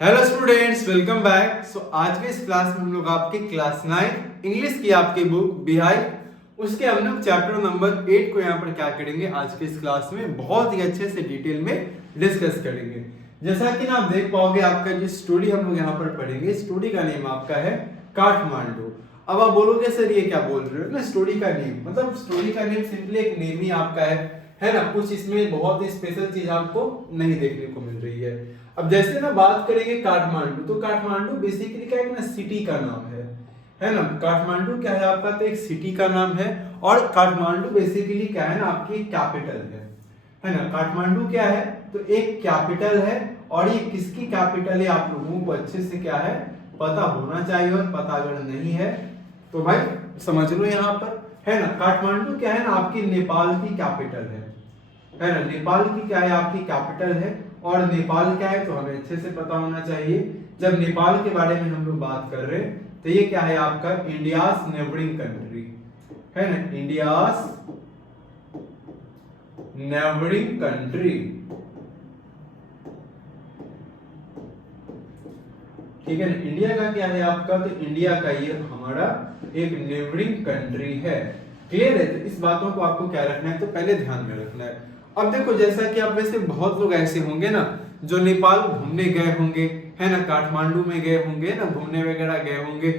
Hello students, welcome back. आज के इस क्लास में हम लोग आपकी क्लास 9 इंग्लिश की आपकी बुक बिहाइव उसके हम लोग चैप्टर नंबर 8 को यहाँ पर क्या करेंगे, आज के इस क्लास में बहुत ही अच्छे से डिटेल में डिस्कस करेंगे। जैसा कि ना आप देख पाओगे, आपका जो स्टोरी हम लोग यहाँ पर पढ़ेंगे, स्टोरी का नेम आपका है काठमांडू। अब आप बोलोगे सर ये क्या बोल रहे हो ना, स्टोरी का नेम मतलब स्टोरी का नेम सिंपली एक नेम ही आपका है ना। कुछ इसमें बहुत ही स्पेशल चीज आपको नहीं देखने को मिल रही है। अब जैसे ना बात करेंगे काठमांडू, तो काठमांडू बेसिकली क्या है ना, सिटी का नाम है ना। काठमांडू क्या है आपका, तो एक सिटी का नाम है। और काठमांडू बेसिकली क्या है ना, आपकी कैपिटल है ना। काठमांडू क्या है, तो एक कैपिटल है। और ये किसकी कैपिटल है आप लोगों को अच्छे से क्या है पता होना चाहिए, और पता अगर नहीं है तो भाई समझ लो यहाँ पर, है ना। काठमांडू क्या है ना, आपकी नेपाल की कैपिटल है ना। नेपाल की क्या है, आपकी कैपिटल है। और नेपाल क्या है तो हमें अच्छे से पता होना चाहिए। जब नेपाल के बारे में हम लोग बात कर रहे हैं तो ये क्या है आपका, इंडियाज नेबरिंग कंट्री है ना। इंडियाज नेबरिंग कंट्री, ठीक है ना। इंडिया का क्या है आपका, तो इंडिया का ये हमारा एक नेबरिंग कंट्री है। क्लियर है। तो इस बातों को आपको क्या रखना है, तो पहले ध्यान में रखना है। अब देखो, जैसा कि आप में से बहुत लोग ऐसे होंगे ना जो नेपाल घूमने गए होंगे, है ना, काठमांडू में गए होंगे ना, घूमने वगैरह गए होंगे।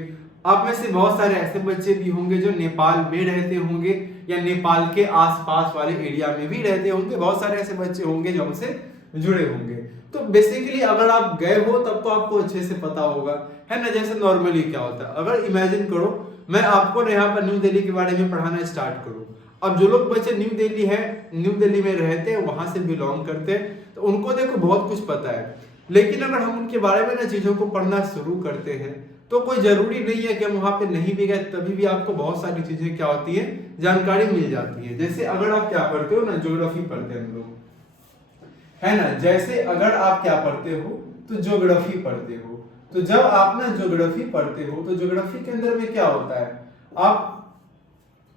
आप में से बहुत सारे ऐसे बच्चे भी होंगे जो नेपाल में रहते होंगे या नेपाल के आसपास वाले एरिया में भी रहते होंगे। बहुत सारे ऐसे बच्चे होंगे जो हमसे जुड़े होंगे। तो बेसिकली अगर आप गए हो तब तो आपको अच्छे से पता होगा, है ना। जैसे नॉर्मली क्या होता है, अगर इमेजिन करो मैं आपको यहाँ पर न्यू दिल्ली के बारे में पढ़ाना स्टार्ट करूँ। अब जो लोग बच्चे न्यू दिल्ली है, न्यू दिल्ली में रहते हैं, वहां से बिलोंग करते हैं, तो उनको देखो बहुत कुछ पता है। लेकिन अगर हम उनके बारे में ना चीजों को पढ़ना शुरू करते हैं तो कोई जरूरी नहीं है कि हम वहां पे नहीं भी गए तभी भी आपको बहुत सारी चीजें क्या होती है, जानकारी मिल जाती है। जैसे अगर आप क्या पढ़ते हो ना, ज्योग्राफी पढ़ते हैं हम लोग, है ना। जैसे अगर आप क्या पढ़ते हो, तो ज्योग्राफी पढ़ते हो। तो जब आप ना ज्योग्राफी पढ़ते हो तो ज्योग्राफी के अंदर में क्या होता है, आप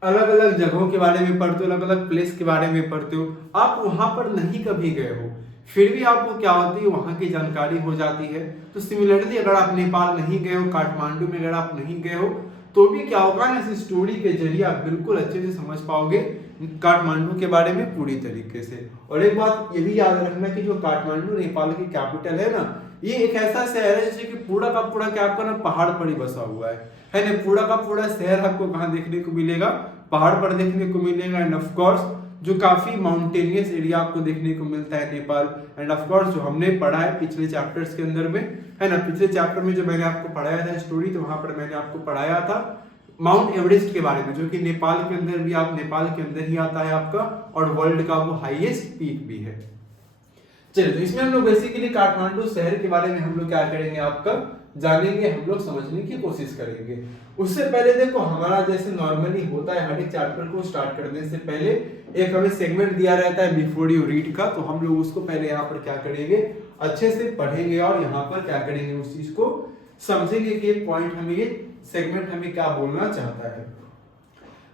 अलग अलग जगहों के बारे में पढ़ते हो, अलग अलग प्लेस के बारे में पढ़ते हो। आप वहां पर नहीं कभी गए हो, फिर भी आपको क्या होती है, वहां की जानकारी हो जाती है। तो सिमिलरली अगर आप नेपाल नहीं गए हो, काठमांडू में अगर आप नहीं गए हो, तो भी क्या होगा ना, इस स्टोरी के जरिए आप बिल्कुल अच्छे से समझ पाओगे काठमांडू के बारे में पूरी तरीके से। और एक बात ये भी याद रखना कि जो काठमांडू नेपाल की कैपिटल है ना, ये एक ऐसा शहर है जैसे कि पूरा का पूरा क्या आपका ना पहाड़ पर ही बसा हुआ है ना। पूरा का पूरा शहर आपको कहाँ देखने को मिलेगा, पहाड़ पर देखने को मिलेगा। एंड ऑफ कोर्स जो काफी माउंटेनियस एरिया आपको देखने को मिलता है नेपाल। एंड ऑफ कोर्स जो हमने पढ़ा है पिछले चैप्टर्स के अंदर में, है ना, पिछले चैप्टर में जो मैंने आपको पढ़ाया था स्टोरी, तो वहां पर मैंने आपको पढ़ाया था माउंट एवरेस्ट के बारे में, जो कि नेपाल के अंदर भी, आप नेपाल के अंदर ही आता है आपका, और वर्ल्ड का वो हाईएस्ट पीक भी है। चलिए, तो इसमें हम लोग बेसिकली काठमांडू शहर के बारे में हम लोग क्या करेंगे, आपका जानेंगे, हम लोग समझने की कोशिश करेंगे। उससे पहले देखो, हमारा जैसे नॉर्मली होता है, हर एक चैप्टर को स्टार्ट करने से पहले एक हमें सेगमेंट दिया रहता है बिफोर यू रीड का, तो हम लोग उसको पहले यहाँ पर क्या करेंगे, अच्छे से पढ़ेंगे और यहाँ पर क्या करेंगे, उस चीज को समझेंगे कि एक पॉइंट हमें, ये सेगमेंट हमें क्या बोलना चाहता है।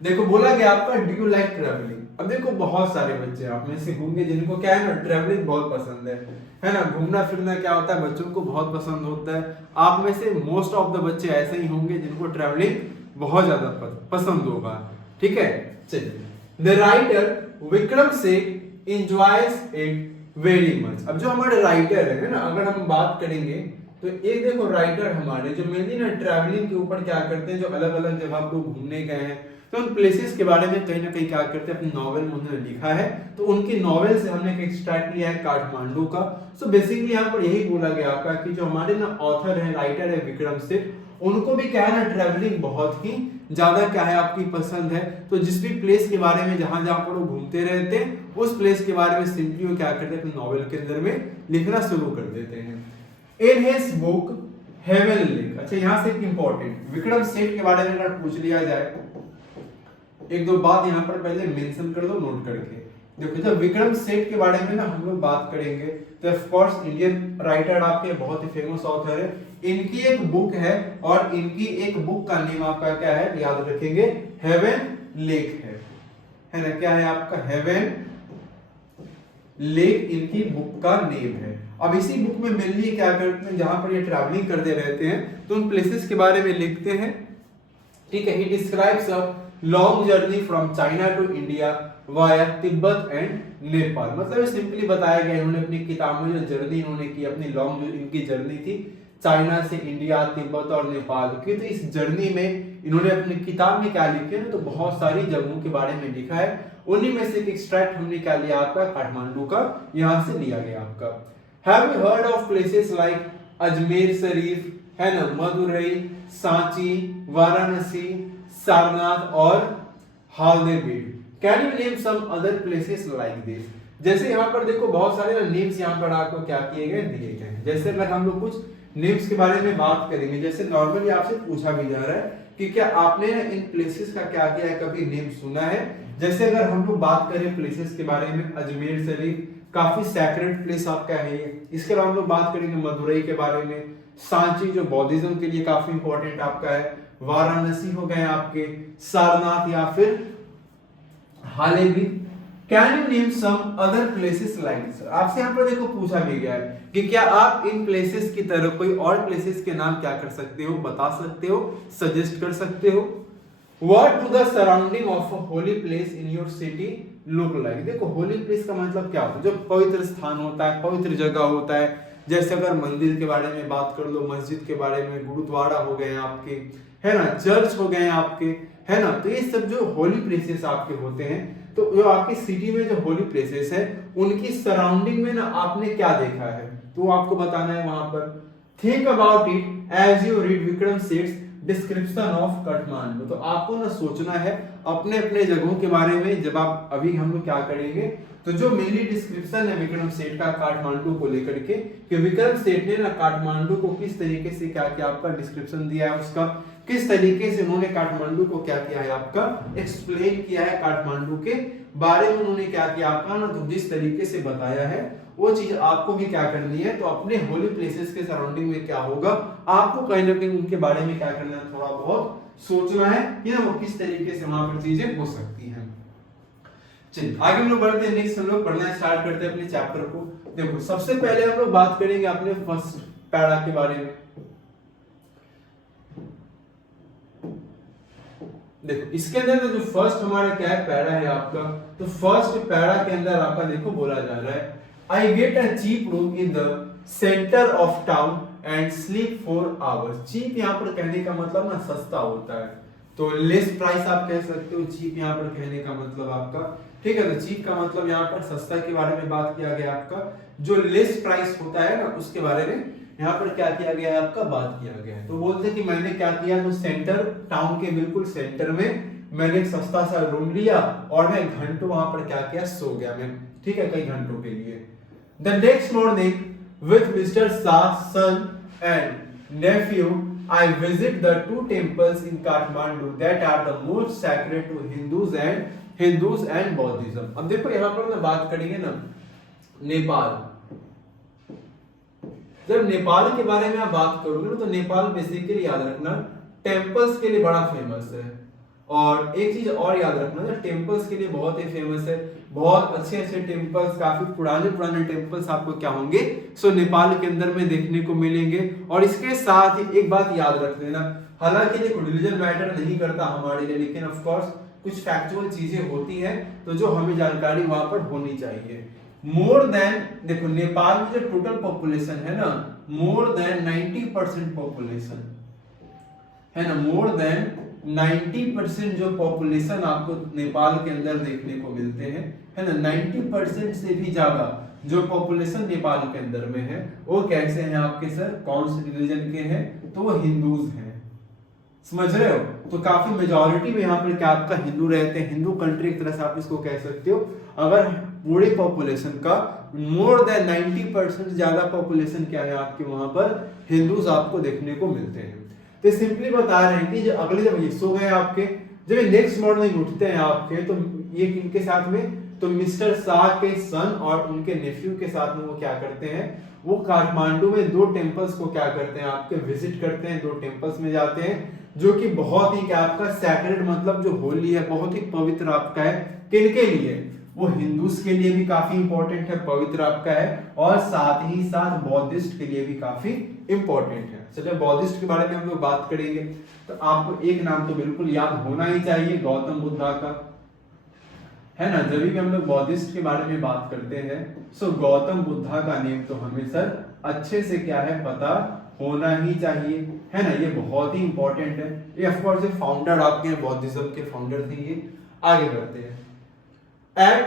देखो, बोला गया आपका डू यू लाइक ट्रैवलिंग। अब देखो, बहुत सारे बच्चे आप में से होंगे जिनको क्या है ना, ट्रैवलिंग बहुत पसंद है ना। घूमना फिरना क्या होता है, बच्चों को बहुत पसंद होता है। आप में से मोस्ट ऑफ द बच्चे ऐसे ही होंगे जिनको ट्रैवलिंग बहुत ज्यादा पसंद होगा, ठीक है। चलिए, the writer Vikram Seth enjoys it very much. अब जो हमारे राइटर है ना, अगर हम बात करेंगे तो एक देखो, राइटर हमारे जो मेनली ना ट्रैवलिंग के ऊपर क्या करते हैं, जो अलग अलग जगह पर घूमने गए हैं, तो उन प्लेसेस के बारे में कहीं ना कहीं क्या करते हैं, अपनी नॉवेल में उन्होंने लिखा है। तो उनकी नॉवेल से हमने एक्सट्रैक्ट किया है काठमांडू का। सो बेसिकली यहाँ पर यही बोला गया आपका कि जो हमारे ना ऑथर है, राइटर है विक्रम सेठ, उनको भी क्या है ना, ट्रैवलिंग बहुत ही ज्यादा क्या है आपकी पसंद है। तो जिस भी प्लेस के बारे में जहां जहां पर वो घूमते रहते हैं, उस प्लेस के बारे में सिंपली वो क्या करते हैं, अपनी नॉवेल के अंदर में लिखना शुरू कर देते हैं। In his book heaven lake. अच्छा, यहाँ से एक इंपॉर्टेंट विक्रम सेठ के बारे में अगर पूछ लिया जाए, एक दो बात यहाँ पर पहले मेंशन कर दो नोट करके। देखो, जब विक्रम सेठ के बारे में ना हम लोग बात करेंगे तो ऑफ कोर्स इंडियन राइटर आपके बहुत ही फेमस ऑथर है। इनकी एक बुक है और इनकी एक बुक का नेम आपका क्या है, याद रखेंगे, हेवन लेक है ना। क्या है आपका, हेवन लेक इनकी बुक का नेम है। अब इसी बुक में मेनली क्या करते हैं, जहां पर ये ट्रैवलिंग करते रहते हैं तो उन प्लेसेस के बारे में लिखते हैं, ठीक है। He describes a long journey from China to India via Tibet and Nepal. मतलब सिंपली बताया गया, इन्होंने अपनी किताब में जो जर्नी इन्होंने की, अपनी लॉन्ग जो इनकी जर्नी थी चाइना से इंडिया, तिब्बत और नेपाल की, तो इस जर्नी में इन्होंने अपनी किताब में क्या लिखे ना, तो बहुत सारी जगहों के बारे में लिखा है। उन्हीं में से एक एक्सट्रैक्ट हमने क्या लिया आपका, काठमांडू का यहां से लिया गया आपका। Have you heard of places like Ajmer Sharif, है ना, मदुरई, सांची, वाराणसी, सारनाथ और Halebid. Can you name some other places like this. जैसे यहाँ पर देखो बहुत सारे नेम्स यहाँ पर आपको क्या किए गए, दिए गए हैं। जैसे अगर हम लोग कुछ नेम्स के बारे में बात करेंगे, जैसे नॉर्मली आपसे पूछा भी जा रहा है कि क्या आपने इन प्लेसेस का क्या किया है, कभी नेम सुना है। जैसे अगर हम लोग बात करें प्लेसेस के बारे में, अजमेर शरीफ काफी सैक्रेड प्लेस आपका है ये। इसके अलावा हम लोग बात करेंगे मदुरई के बारे में, सांची जो बौद्धिज्म के लिए काफी इंपॉर्टेंट आपका है, वाराणसी हो गए आपके, सारनाथ या फिर Halebid. Can you name some other places like this. आपसे यहाँ पर देखो पूछा भी गया है कि क्या आप इन प्लेसेस की तरह कोई और प्लेसेस के नाम क्या कर सकते हो, बता सकते हो, सजेस्ट कर सकते हो। What do the surrounding of a holy place in your city look like। देखो होली प्लेस का मतलब क्या होता है, जो पवित्र स्थान होता है, पवित्र जगह होता है। जैसे अगर मंदिर के बारे में बात कर लो, मस्जिद के बारे में, गुरुद्वारा हो गए आपके, है ना, चर्च हो गए आपके, है ना, तो ये सब जो होली प्लेसेस आपके होते हैं, तो जो आपकी सिटी में जो होली प्लेसेस है उनकी सराउंडिंग में ना आपने क्या देखा है, तो आपको बताना है वहां पर। Think about it as you read Vikram Seth's description of Kathmandu. तो आपको ना सोचना है अपने अपने जगहों के बारे में। जब आप अभी हम लोग क्या करेंगे, तो जो मेनली डिस्क्रिप्शन है विक्रम सेठ का काठमांडू को लेकर के, कि विक्रम सेठ ने ना काठमांडू को किस तरीके से क्या किया, आपका डिस्क्रिप्शन दिया है उसका, किस तरीके से उन्होंने काठमांडू को क्या किया है, आपका एक्सप्लेन किया है, काठमांडू के बारे में उन्होंने क्या किया आपका ना, तो जिस तरीके से बताया है वो चीज आपको भी क्या करनी है। तो अपने होली प्लेसेस के सराउंडिंग में क्या होगा, आपको कहीं ना कहीं उनके बारे में क्या करना है, थोड़ा बहुत सोचना है कि ना वो किस तरीके से वहां पर चीजें हो सकती हैं। चलिए आगे हम लोग बढ़ते हैं, नेक्स्ट हम लोग पढ़ना स्टार्ट करते हैं अपने चैप्टर को। देखो सबसे पहले हम लोग बात करेंगे अपने फर्स्ट पैरा के बारे में। देखो इसके अंदर जो फर्स्ट हमारा क्या है, पैरा है आपका, तो फर्स्ट पैरा के अंदर आपका देखो बोला जा रहा है, I get a cheap room in the centre of town and sleep for hours. Cheap यहाँ पर कहने का मतलब ना सस्ता होता है, तो लेस प्राइस आप कह सकते हो चीप यहाँ पर कहने का मतलब आपका, ठीक है। तो चीप का मतलब यहाँ पर सस्ता के बारे में बात किया गया आपका, जो लेस प्राइस होता है ना उसके बारे में यहाँ पर क्या किया गया है, आपका बात किया गया है। तो बोलते कि मैंने क्या किया, तो सेंटर टाउन के बिल्कुल सेंटर में मैंने एक सस्ता सा रूम लिया और मैं घंटों वहां पर क्या किया, सो गया मैं, ठीक है, कई घंटों के लिए। The next morning with Mr Shah son and nephew I visit the two temples in Kathmandu that are the most sacred to Hindus and Buddhism. अब देखो यहाँ पर ना बात करेंगे ना नेपाल। जब नेपाल के बारे में आप बात करोगे ना, तो नेपाल बेसिकली याद रखना टेम्पल्स के लिए बड़ा फेमस है। और एक चीज और याद रखना ना, टेम्पल्स के लिए बहुत ही फेमस है, बहुत अच्छे अच्छे टेम्पल्स, काफी पुराने पुराने टेम्पल्स आपको क्या होंगे, सो नेपाल के अंदर में देखने को मिलेंगे। और इसके साथ ही एक बात याद रख लेना, हालांकि देखो रिलीजन मैटर नहीं करता हमारे लिए, लेकिन ऑफ कोर्स कुछ फैक्चुअल चीजें होती हैं तो जो हमें जानकारी वहां पर होनी चाहिए। मोर देन, देखो नेपाल में जो टोटल पॉपुलेशन है ना, मोर देन 90% पॉपुलेशन है ना, मोर देन 90% जो पॉपुलेशन आपको नेपाल के अंदर देखने को मिलते हैं, है ना, 90% से भी ज्यादा जो पॉपुलेशन नेपाल के अंदर में है वो कैसे हैं आपके सर, कौन से रिलीजन के हैं, तो वो हिंदूज हैं, समझ रहे हो। तो काफी मेजॉरिटी में यहाँ पर क्या आपका हिंदू रहते हैं, हिंदू कंट्री एक तरह से आप इसको कह सकते हो। अगर पूरे पॉपुलेशन का मोर देन 90% ज्यादा पॉपुलेशन क्या है आपके वहां पर हिंदूज आपको देखने को मिलते हैं। तो सिंपली बता रहे हैं कि जो अगले जब ये सो गए आपके, जब नेक्स्ट मॉर्निंग उठते हैं आपके, तो ये किनके साथ में, तो मिस्टर शाह के सन और उनके नेफ्यू के साथ में वो क्या करते हैं, वो काठमांडू में दो टेम्पल्स को क्या करते हैं आपके विजिट करते हैं, दो टेम्पल्स में जाते हैं जो कि बहुत ही क्या आपका सैक्रेड मतलब जो होली है, बहुत ही पवित्र आपका है, किनके लिए, वो हिंदूज के लिए भी काफी इंपॉर्टेंट है, पवित्र आपका है, और साथ ही साथ बौद्धिस्ट के लिए भी काफी इंपॉर्टेंट है। चलिए बौद्धिस्ट के बारे में हम लोग बात करेंगे, तो आपको एक नाम तो बिल्कुल याद होना ही चाहिए, गौतम बुद्धा का, है ना। जब भी हम लोग बौद्धिस्ट के बारे में बात करते हैं, सो गौतम बुद्धा का नेम तो हमें सर अच्छे से क्या है पता होना ही चाहिए, है ना। ये बहुत ही इंपॉर्टेंट है। ये ऑफ कोर्स फाउंडर आपके बौद्धिज्म के फाउंडर थे ये। आगे बढ़ते हैं। At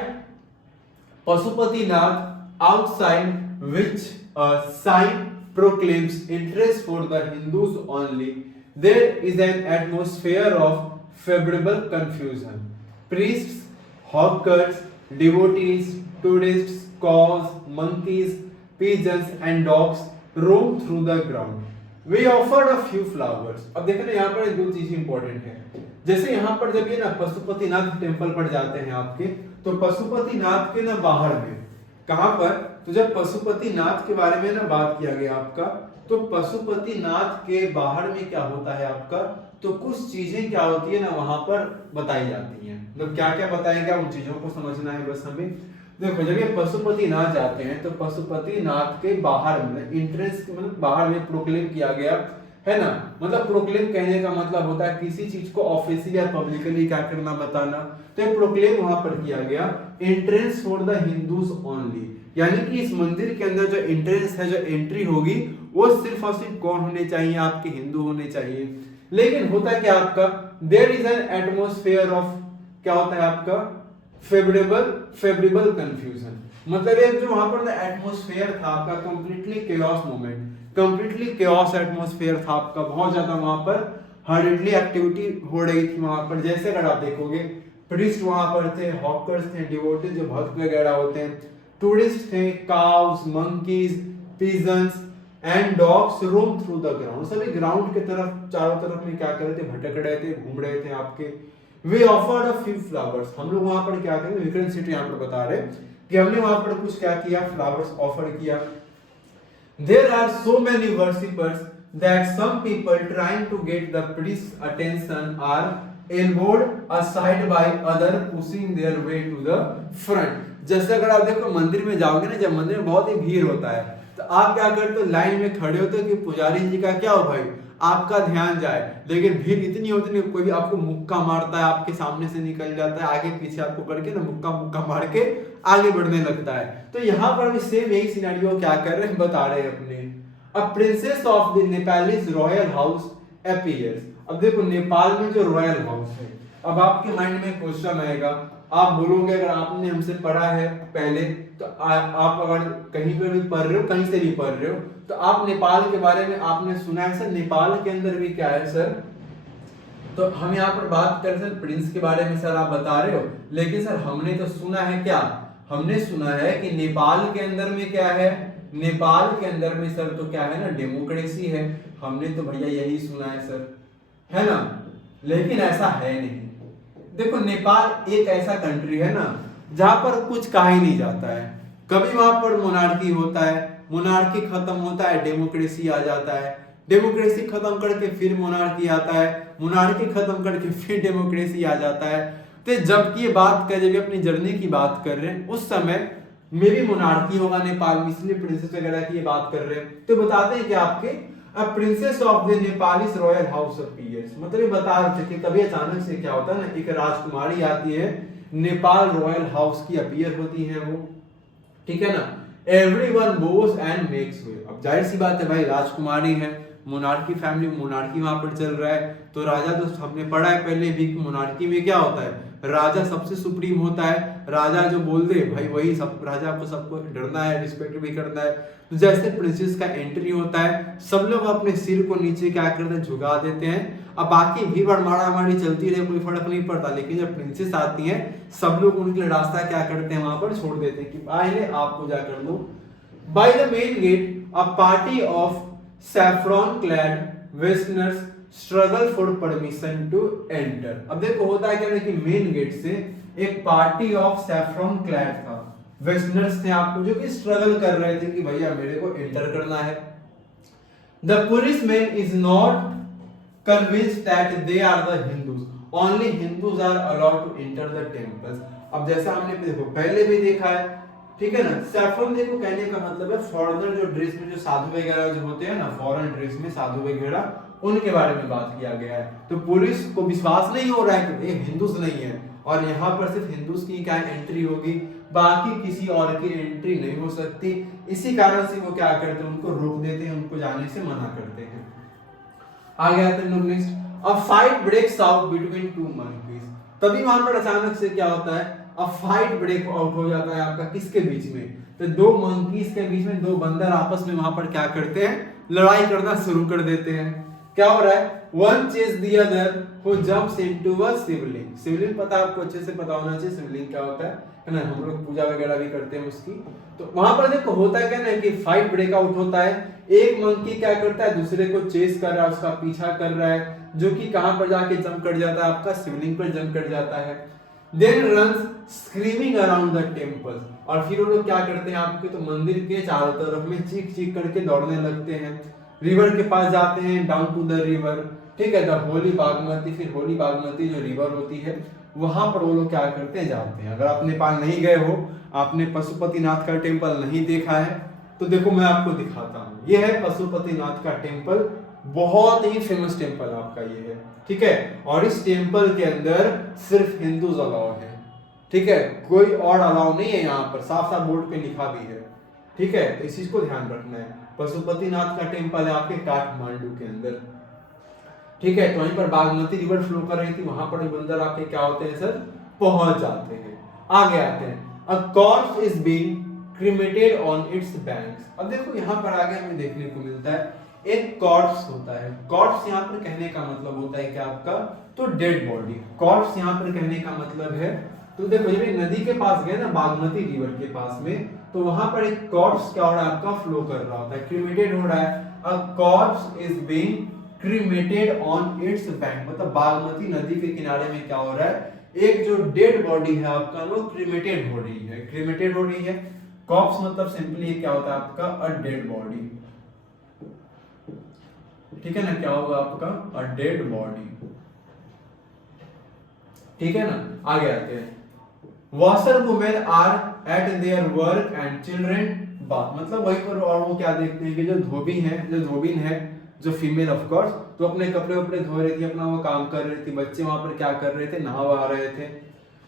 Pashupatinath, outside which a sign proclaims interest for the Hindus only, there is an atmosphere of favorable confusion. Priests, hawkers, devotees, tourists, cows, monkeys, pigeons and dogs roam through the ground. We offered a few flowers. अब देखो ना, यहाँ पर दो चीजें important है। जैसे यहाँ पर जब ये ना पशुपतिनाथ टेम्पल पर जाते हैं आपके, तो पशुपतिनाथ के ना बाहर में, कहां पर, तो जब पशुपतिनाथ के बारे में ना बात किया गया आपका, तो पशुपतिनाथ के बाहर में क्या होता है आपका, तो कुछ चीजें क्या होती है ना वहां पर बताई जाती हैं। मतलब क्या क्या बताएगा उन चीजों को समझना है बस हमें। देखो जब ये पशुपतिनाथ जाते हैं, तो पशुपतिनाथ के बाहर में इंट्रेंस, मतलब बाहर में प्रोक्लेम किया गया, है ना। मतलब प्रोक्लेम कहने का मतलब होता है किसी चीज को ऑफिशियली या पब्लिकली क्या करना, बताना। तो ये प्रोक्लेम वहां पर किया गया, entrance for the Hindus only, यानी कि इस मंदिर के अंदर जो एंट्रेंस है, जो एंट्री होगी, वो सिर्फ और सिर्फ कौन होने चाहिए, आपके हिंदू होने चाहिए। लेकिन होता क्या आपका, there is an atmosphere of, क्या होता है आपका, फेवरेबल कंफ्यूजन। मतलब एक जो वहां पर एटमोस्फेयर था आपका, completely chaos moment, completely chaos atmosphere था आपका, बहुत ज्यादा वहां पर हर्डली एक्टिविटी हो रही थी वहां पर। जैसे अगर आप देखोगे, प्रीस्ट वहां पर थे, हॉकर्स थे, डिवोटीज जो भक्त वगैरह होते हैं, टूरिस्ट थे, cows, monkeys, pigeons and dogs roam through the ground. सभी ग्राउंड के तरफ, चारों तरफ में क्या कर रहे थे, भटक रहे थे, घूम रहे थे आपके। वे ऑफर्ड अ फ्यू फ्लावर्स, हम लोग वहां पर क्या करेंगे, विक्रम सिटी यहाँ पर बता रहे कि हमने वहां पर कुछ क्या किया, फ्लावर्स ऑफर किया। There are so many worshippers that some people trying to get the priest's attention are elbowed aside by other pushing their way to the front। जैसे अगर आप देखो मंदिर में जाओगे ना, जब मंदिर में बहुत ही भीड़ होता है, तो आप क्या करते हो, लाइन में खड़े होते हो कि पुजारी जी का क्या हो भाई, आपका ध्यान जाए। लेकिन भीड़ इतनी होती नहीं, कोई भी आपको मुक्का मारता है, आपके सामने से निकल जाता है, आगे पीछे आपको करके ना मुक्का मार के आगे बढ़ने लगता है। तो यहाँ पर भी सेम यही सिनेरियो क्या कर रहे हैं, बता रहे हैं अपने। A princess of the Nepalese royal house appears. अब देखो नेपाल में जो रॉयल हाउस है, अब आपके माइंड में क्वेश्चन आएगा, आप बोलोगे, अगर आपने हमसे पढ़ा है पहले, तो आप अगर कहीं पर भी पढ़ रहे हो, कहीं से भी पढ़ रहे हो, तो आप नेपाल के बारे में आपने सुना है सर, नेपाल के अंदर भी क्या है सर। तो हम यहाँ पर बात कर रहे हैं प्रिंस के बारे में, सर आप बता रहे हो, लेकिन सर हमने तो सुना है क्या, हमने सुना है कि नेपाल के अंदर में क्या है, नेपाल के अंदर में सर तो क्या है ना, डेमोक्रेसी है। हमने तो भैया यही सुना है सर, है ना। लेकिन ऐसा है नहीं। देखो नेपाल एक ऐसा कंट्री है ना, जहां पर कुछ कहा ही नहीं जाता है। कभी वहां पर मोनार्की होता है, मोनार्की खत्म होता है, डेमोक्रेसी आ जाता है, डेमोक्रेसी खत्म करके फिर मोनार्की आता है, मोनार्की खत्म करके फिर डेमोक्रेसी आ जाता है। तो जबकि ये बात कर रहे, अपनी जर्नी की बात कर रहे हैं, उस समय में भी मोनार्की होगा नेपाल में, इसलिए प्रिंसेस वगैरह की ये बात कर रहे हैं। तो बताते हैं कि आपके princess of the Nepalese royal house appears, मतलब ये बता रहे थे कि कभी अचानक से क्या होता है ना, एक राजकुमारी आती है, नेपाल रॉयल हाउस की अपीयर होती है वो, ठीक है ना। एवरीवन बोस एंड मेक्स वे। अब जाहिर सी बात है भाई, राजकुमारी है, मोनार्की फैमिली, मोनार्की वहां पर चल रहा है, तो राजा तो हमने पढ़ा है पहले भी कि मोनार्की में क्या होता है, राजा सबसे सुप्रीम होता है, राजा जो बोल दे भाई वही सब, राजा को सबको डरना है, रिस्पेक्ट भी करना है। तो जैसे प्रिंसेस का एंट्री होता है, सब लोग अपने सिर को नीचे क्या करते हैं, झुका देते हैं। अब बाकी भीड़ मारामारी चलती रहे, कोई फर्क नहीं पड़ता, लेकिन जब प्रिंसेस आती हैं, सब लोग उनके रास्ता क्या करते हैं, वहां पर छोड़ देते हैं कि पहले आप पूजा कर लो। By the main gate a party of saffron clad westerners struggle for permission to enter. अब देखो होता है क्या कि मेन गेट से एक पार्टी ऑफ सैफ्रॉन क्लैड था, वेस्टर्नर्स थे आपको, जो कि स्ट्रगल कर रहे थे कि भैया मेरे को एंटर करना है। The policeman is not convinced that they are the Hindus, only Hindus are allowed to enter the temples। अब जैसा हमने देखो पहले भी देखा है, ठीक है ना। सैफरन देखो कहने का मतलब है फॉरेनर जो ड्रेस में जो साधु वगैरह जो होते हैं ना, फॉरेन ड्रेस में साधु वगैरह, उनके बारे में बात किया गया है। तो पुलिस को विश्वास नहीं हो रहा है कि ये हिंदूज नहीं है, और यहाँ पर सिर्फ हिंदूज की क्या एंट्री होगी, बाकी किसी और की एंट्री नहीं हो सकती। इसी कारण से वो क्या करते हैं, उनको रोक देते हैं, उनको जाने से मना करते हैं। आगे आते हैं next, a fight breaks out between two monkeys. तभी वहां पर अचानक से क्या होता है, अ फाइट ब्रेक आउट हो जाता है आपका किसके बीच में, तो दो मंकीज के बीच में, दो बंदर आपस में वहां पर क्या करते हैं, लड़ाई करना शुरू कर देते हैं। क्या हो रहा है, one chase the other who jumps into a Shivling. Shivling पता है आपको, अच्छे से पता होना चाहिए शिवलिंग क्या होता है ना, हम लोग पूजा वगैरह भी करते हैं उसकी। तो वहां पर देखो होता है क्या ना कि फाइट ब्रेकआउट होता है, एक मंकी क्या करता है, दूसरे को चेस कर रहा है, उसका पीछा कर रहा है, जो कि कहां पर जाके जंप कर जाता है, आपका शिवलिंग पर जंप कर जाता है। Then runs screaming around the temple, और फिर वो लोग क्या करते हैं आपके, तो मंदिर के चारों तरफ में चीख चीख करके दौड़ने लगते हैं। रिवर के पास जाते हैं, डाउन टू द रिवर, ठीक है, द होली बागमती, फिर होली बागमती जो रिवर होती है वहां पर वो लोग क्या करते हैं, जाते हैं। अगर आप नेपाल नहीं गए हो, आपने पशुपतिनाथ का टेम्पल नहीं देखा है, तो देखो मैं आपको दिखाता हूँ। ये है पशुपतिनाथ का टेम्पल, बहुत ही फेमस टेम्पल आपका ये है, ठीक है। और इस टेम्पल के अंदर सिर्फ हिंदूज अलाउ है, ठीक है, कोई और अलाउ नहीं है। यहाँ पर साफ साफ बोर्ड पे लिखा भी है, ठीक है। तो इस चीज को ध्यान रखना है। पशुपतिनाथ का टेम्पल है आपके काठमांडू के अंदर, ठीक है। तो वहीं पर बागमती रिवर फ्लो कर रही थी, वहां पर बंदर आपके क्या होते हैं सर, पहुंच जाते हैं। आगे आते हैं, a corpse is being cremated on its banks. अब देखो यहाँ पर आगे हमें देखने को मिलता है एक कॉर्प्स होता है। कॉर्प्स यहाँ पर कहने का मतलब होता है क्या आपका, तो डेड बॉडी। कॉर्प्स यहाँ पर कहने का मतलब है, तो देखो ये नदी के पास गए ना, बागमती रिवर के पास में, तो वहां पर एक कॉर्प्स क्या हो रहा है आपका, फ्लो कर रहा होता है, क्रीमेटेड हो रहा है। A corpse is being cremated on its bank, मतलब बागमती नदी के किनारे में क्या हो रहा है, एक जो डेड बॉडी है आपका वो क्रीमेटेड हो रही है, क्रीमेटेड हो रही है। कॉर्प्स मतलब सिंपली क्या होता है आपका, अ डेड बॉडी, ठीक है ना, क्या होगा आपका, अ डेड बॉडी, ठीक है ना। आगे आते हैं, washer women are at their work and children bath, मतलब वहीं पर, और वो क्या देखते हैं कि जो धोबिन है जो फीमेल ऑफ कोर्स, तो अपने कपड़े उपड़े धो रही थी, अपना वो काम कर रही थी, बच्चे वहां पर क्या कर रहे थे, नहा रहे थे।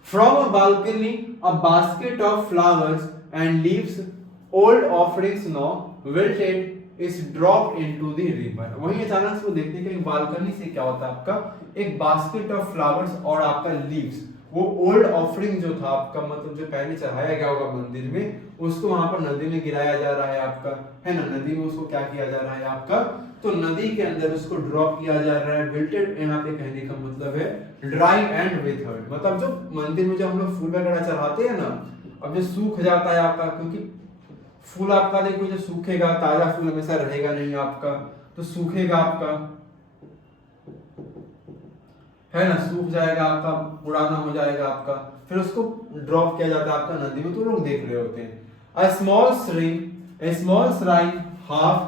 From a balcony a basket of flowers and leaves old offerings no wilted is dropped into the river. वहीं अचानक से वो देखते हैं कि बालकनी से क्या होता है आपका, एक बास्केट ऑफ फ्लावर्स और आपका लीव्स, वो ओल्ड ऑफरिंग जो था आपका, मतलब जो पहले चढ़ाया गया होगा मंदिर में, उसको वहां पर नदी में गिराया जा रहा है आपका, है ना, नदी में उसको क्या किया जा रहा है आपका, तो नदी के अंदर उसको ड्रॉप किया जा रहा है। विल्टेड यहाँ पे कहने का मतलब है ड्राई एंड विथर्ड, मतलब जो मंदिर में जो हम लोग फूल वगैरह चढ़ाते हैं ना, अब जो सूख जाता है आपका, क्योंकि फूल आपका देखो जो सूखेगा, ताजा फूल हमेशा रहेगा नहीं आपका, तो सूखेगा आपका, है ना, सूख जाएगा आपका, पुराना हो जाएगा आपका, फिर उसको ड्रॉप किया जाता है आपका नदी में, तो लोग देख रहे होते हैं। A small shrine half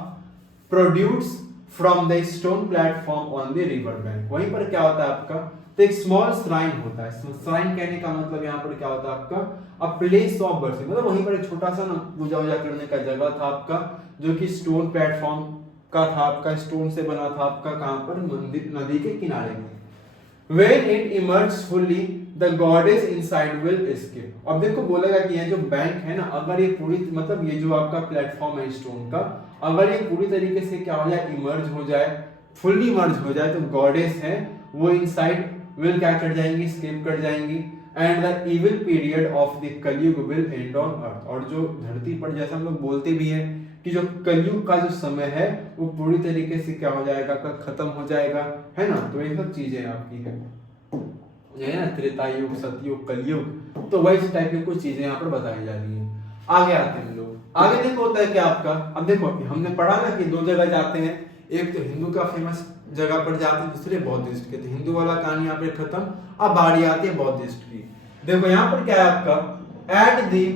produced from the stone platform on the river bank। वहीं पर क्या होता है आपका, तो एक स्मॉल श्राइन होता है। श्राइन कहने का मतलब यहाँ पर क्या होता है आपका, अ प्लेस ऑफ वर्शिप, मतलब वहीं पर एक छोटा सा ना पूजा वूजा करने का जगह था आपका, जो कि स्टोन प्लेटफॉर्म का था आपका, स्टोन से बना था आपका, कहां पर, मंदिर नदी के किनारे में। When it emerges fully, the goddess inside will escape। अब देखो बोलेगा कि ये जो बैंक है ना, अगर ये पूरी, मतलब ये जो आपका प्लेटफॉर्म है स्टोन का, अगर ये पूरी तरीके से क्या हो जाए, इमर्ज हो जाए, फुल्ली इमर्ज हो जाए, तो गॉडेस है वो इनसाइड विल क्या कर जाएंगी, एस्केप कर जाएंगी। And the evil period of the कलयुग विल एंड ऑन अर्थ, और जो धरती पर, जैसा हम लोग बोलते भी हैं कि जो कलयुग का जो समय है वो पूरी तरीके से क्या हो जाएगा, खत्म हो जाएगा, है ना। तो ये सब चीजें आपकी है, ये है ना, त्रेता युग, सतयुग, कलयुग, तो वही टाइप की कुछ चीजें यहाँ पर बताई जा रही है। आगे आते हैं लोग, आगे देखो होता है क्या आपका, अब देखो हमने पढ़ा ना कि दो जगह जाते हैं, एक तो हिंदू का फेमस जगह पर जाते हैं, दूसरे बौद्धिस्ट के, तो हिंदू वाला कहानी यहाँ पे खत्म। अब बारी आती है बौद्धिस्ट की। देखो यहाँ पर क्या है आपका, at the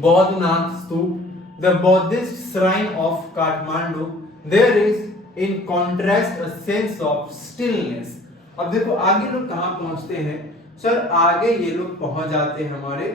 Boudhanath stupa the Buddhist shrine of Kathmandu, there is in contrast a sense of stillness। अब देखो आगे लोग कहाँ पहुंचते हैं, सर आगे ये लोग पहुंच जाते हैं हमारे,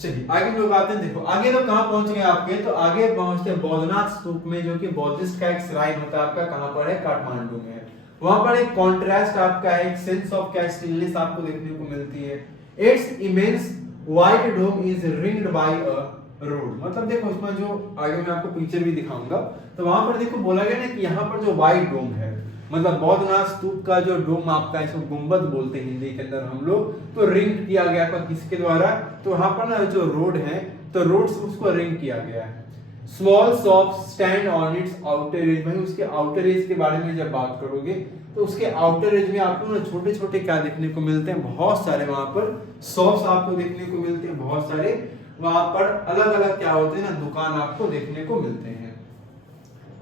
चलिए आगे लोग आते हैं। देखो आगे लोग कहाँ पहुंच गए आपके, तो आगे पहुंचते हैं बौद्धनाथ स्तूप में, जो कि बौद्धिस्ट का एक श्राइन होता है आपका, कहाँ पर है, काठमांडू में है। वहां पर एक कॉन्ट्रास्ट आपका है, एक सेंस ऑफ क्या स्टिलनेस आपको देखने को मिलती है। Its immense white dome is ringed by a road, मतलब देखो उसमें जो आगे मैं आपको पिक्चर भी दिखाऊंगा, तो वहां पर देखो बोला गया ना कि यहाँ पर जो व्हाइट डोम है, मतलब बौद्धनाथ स्तूप का जो डोम आपका, इसको गुंबद बोलते हैं हिंदी के अंदर हम लोग, तो रिंग किया गया था किसके द्वारा, तो वहां पर ना जो रोड है, तो रोड से उसको रिंग किया गया है। Small shops stand on it's outer as, भाई उसके आउटर एज के बारे में जब बात करोगे, तो उसके आउटर एज में आपको ना छोटे छोटे क्या देखने को मिलते हैं, बहुत सारे वहां पर शॉप्स आपको देखने को मिलते हैं, बहुत सारे वहां पर अलग अलग क्या होते हैं ना, दुकान आपको देखने को मिलते हैं।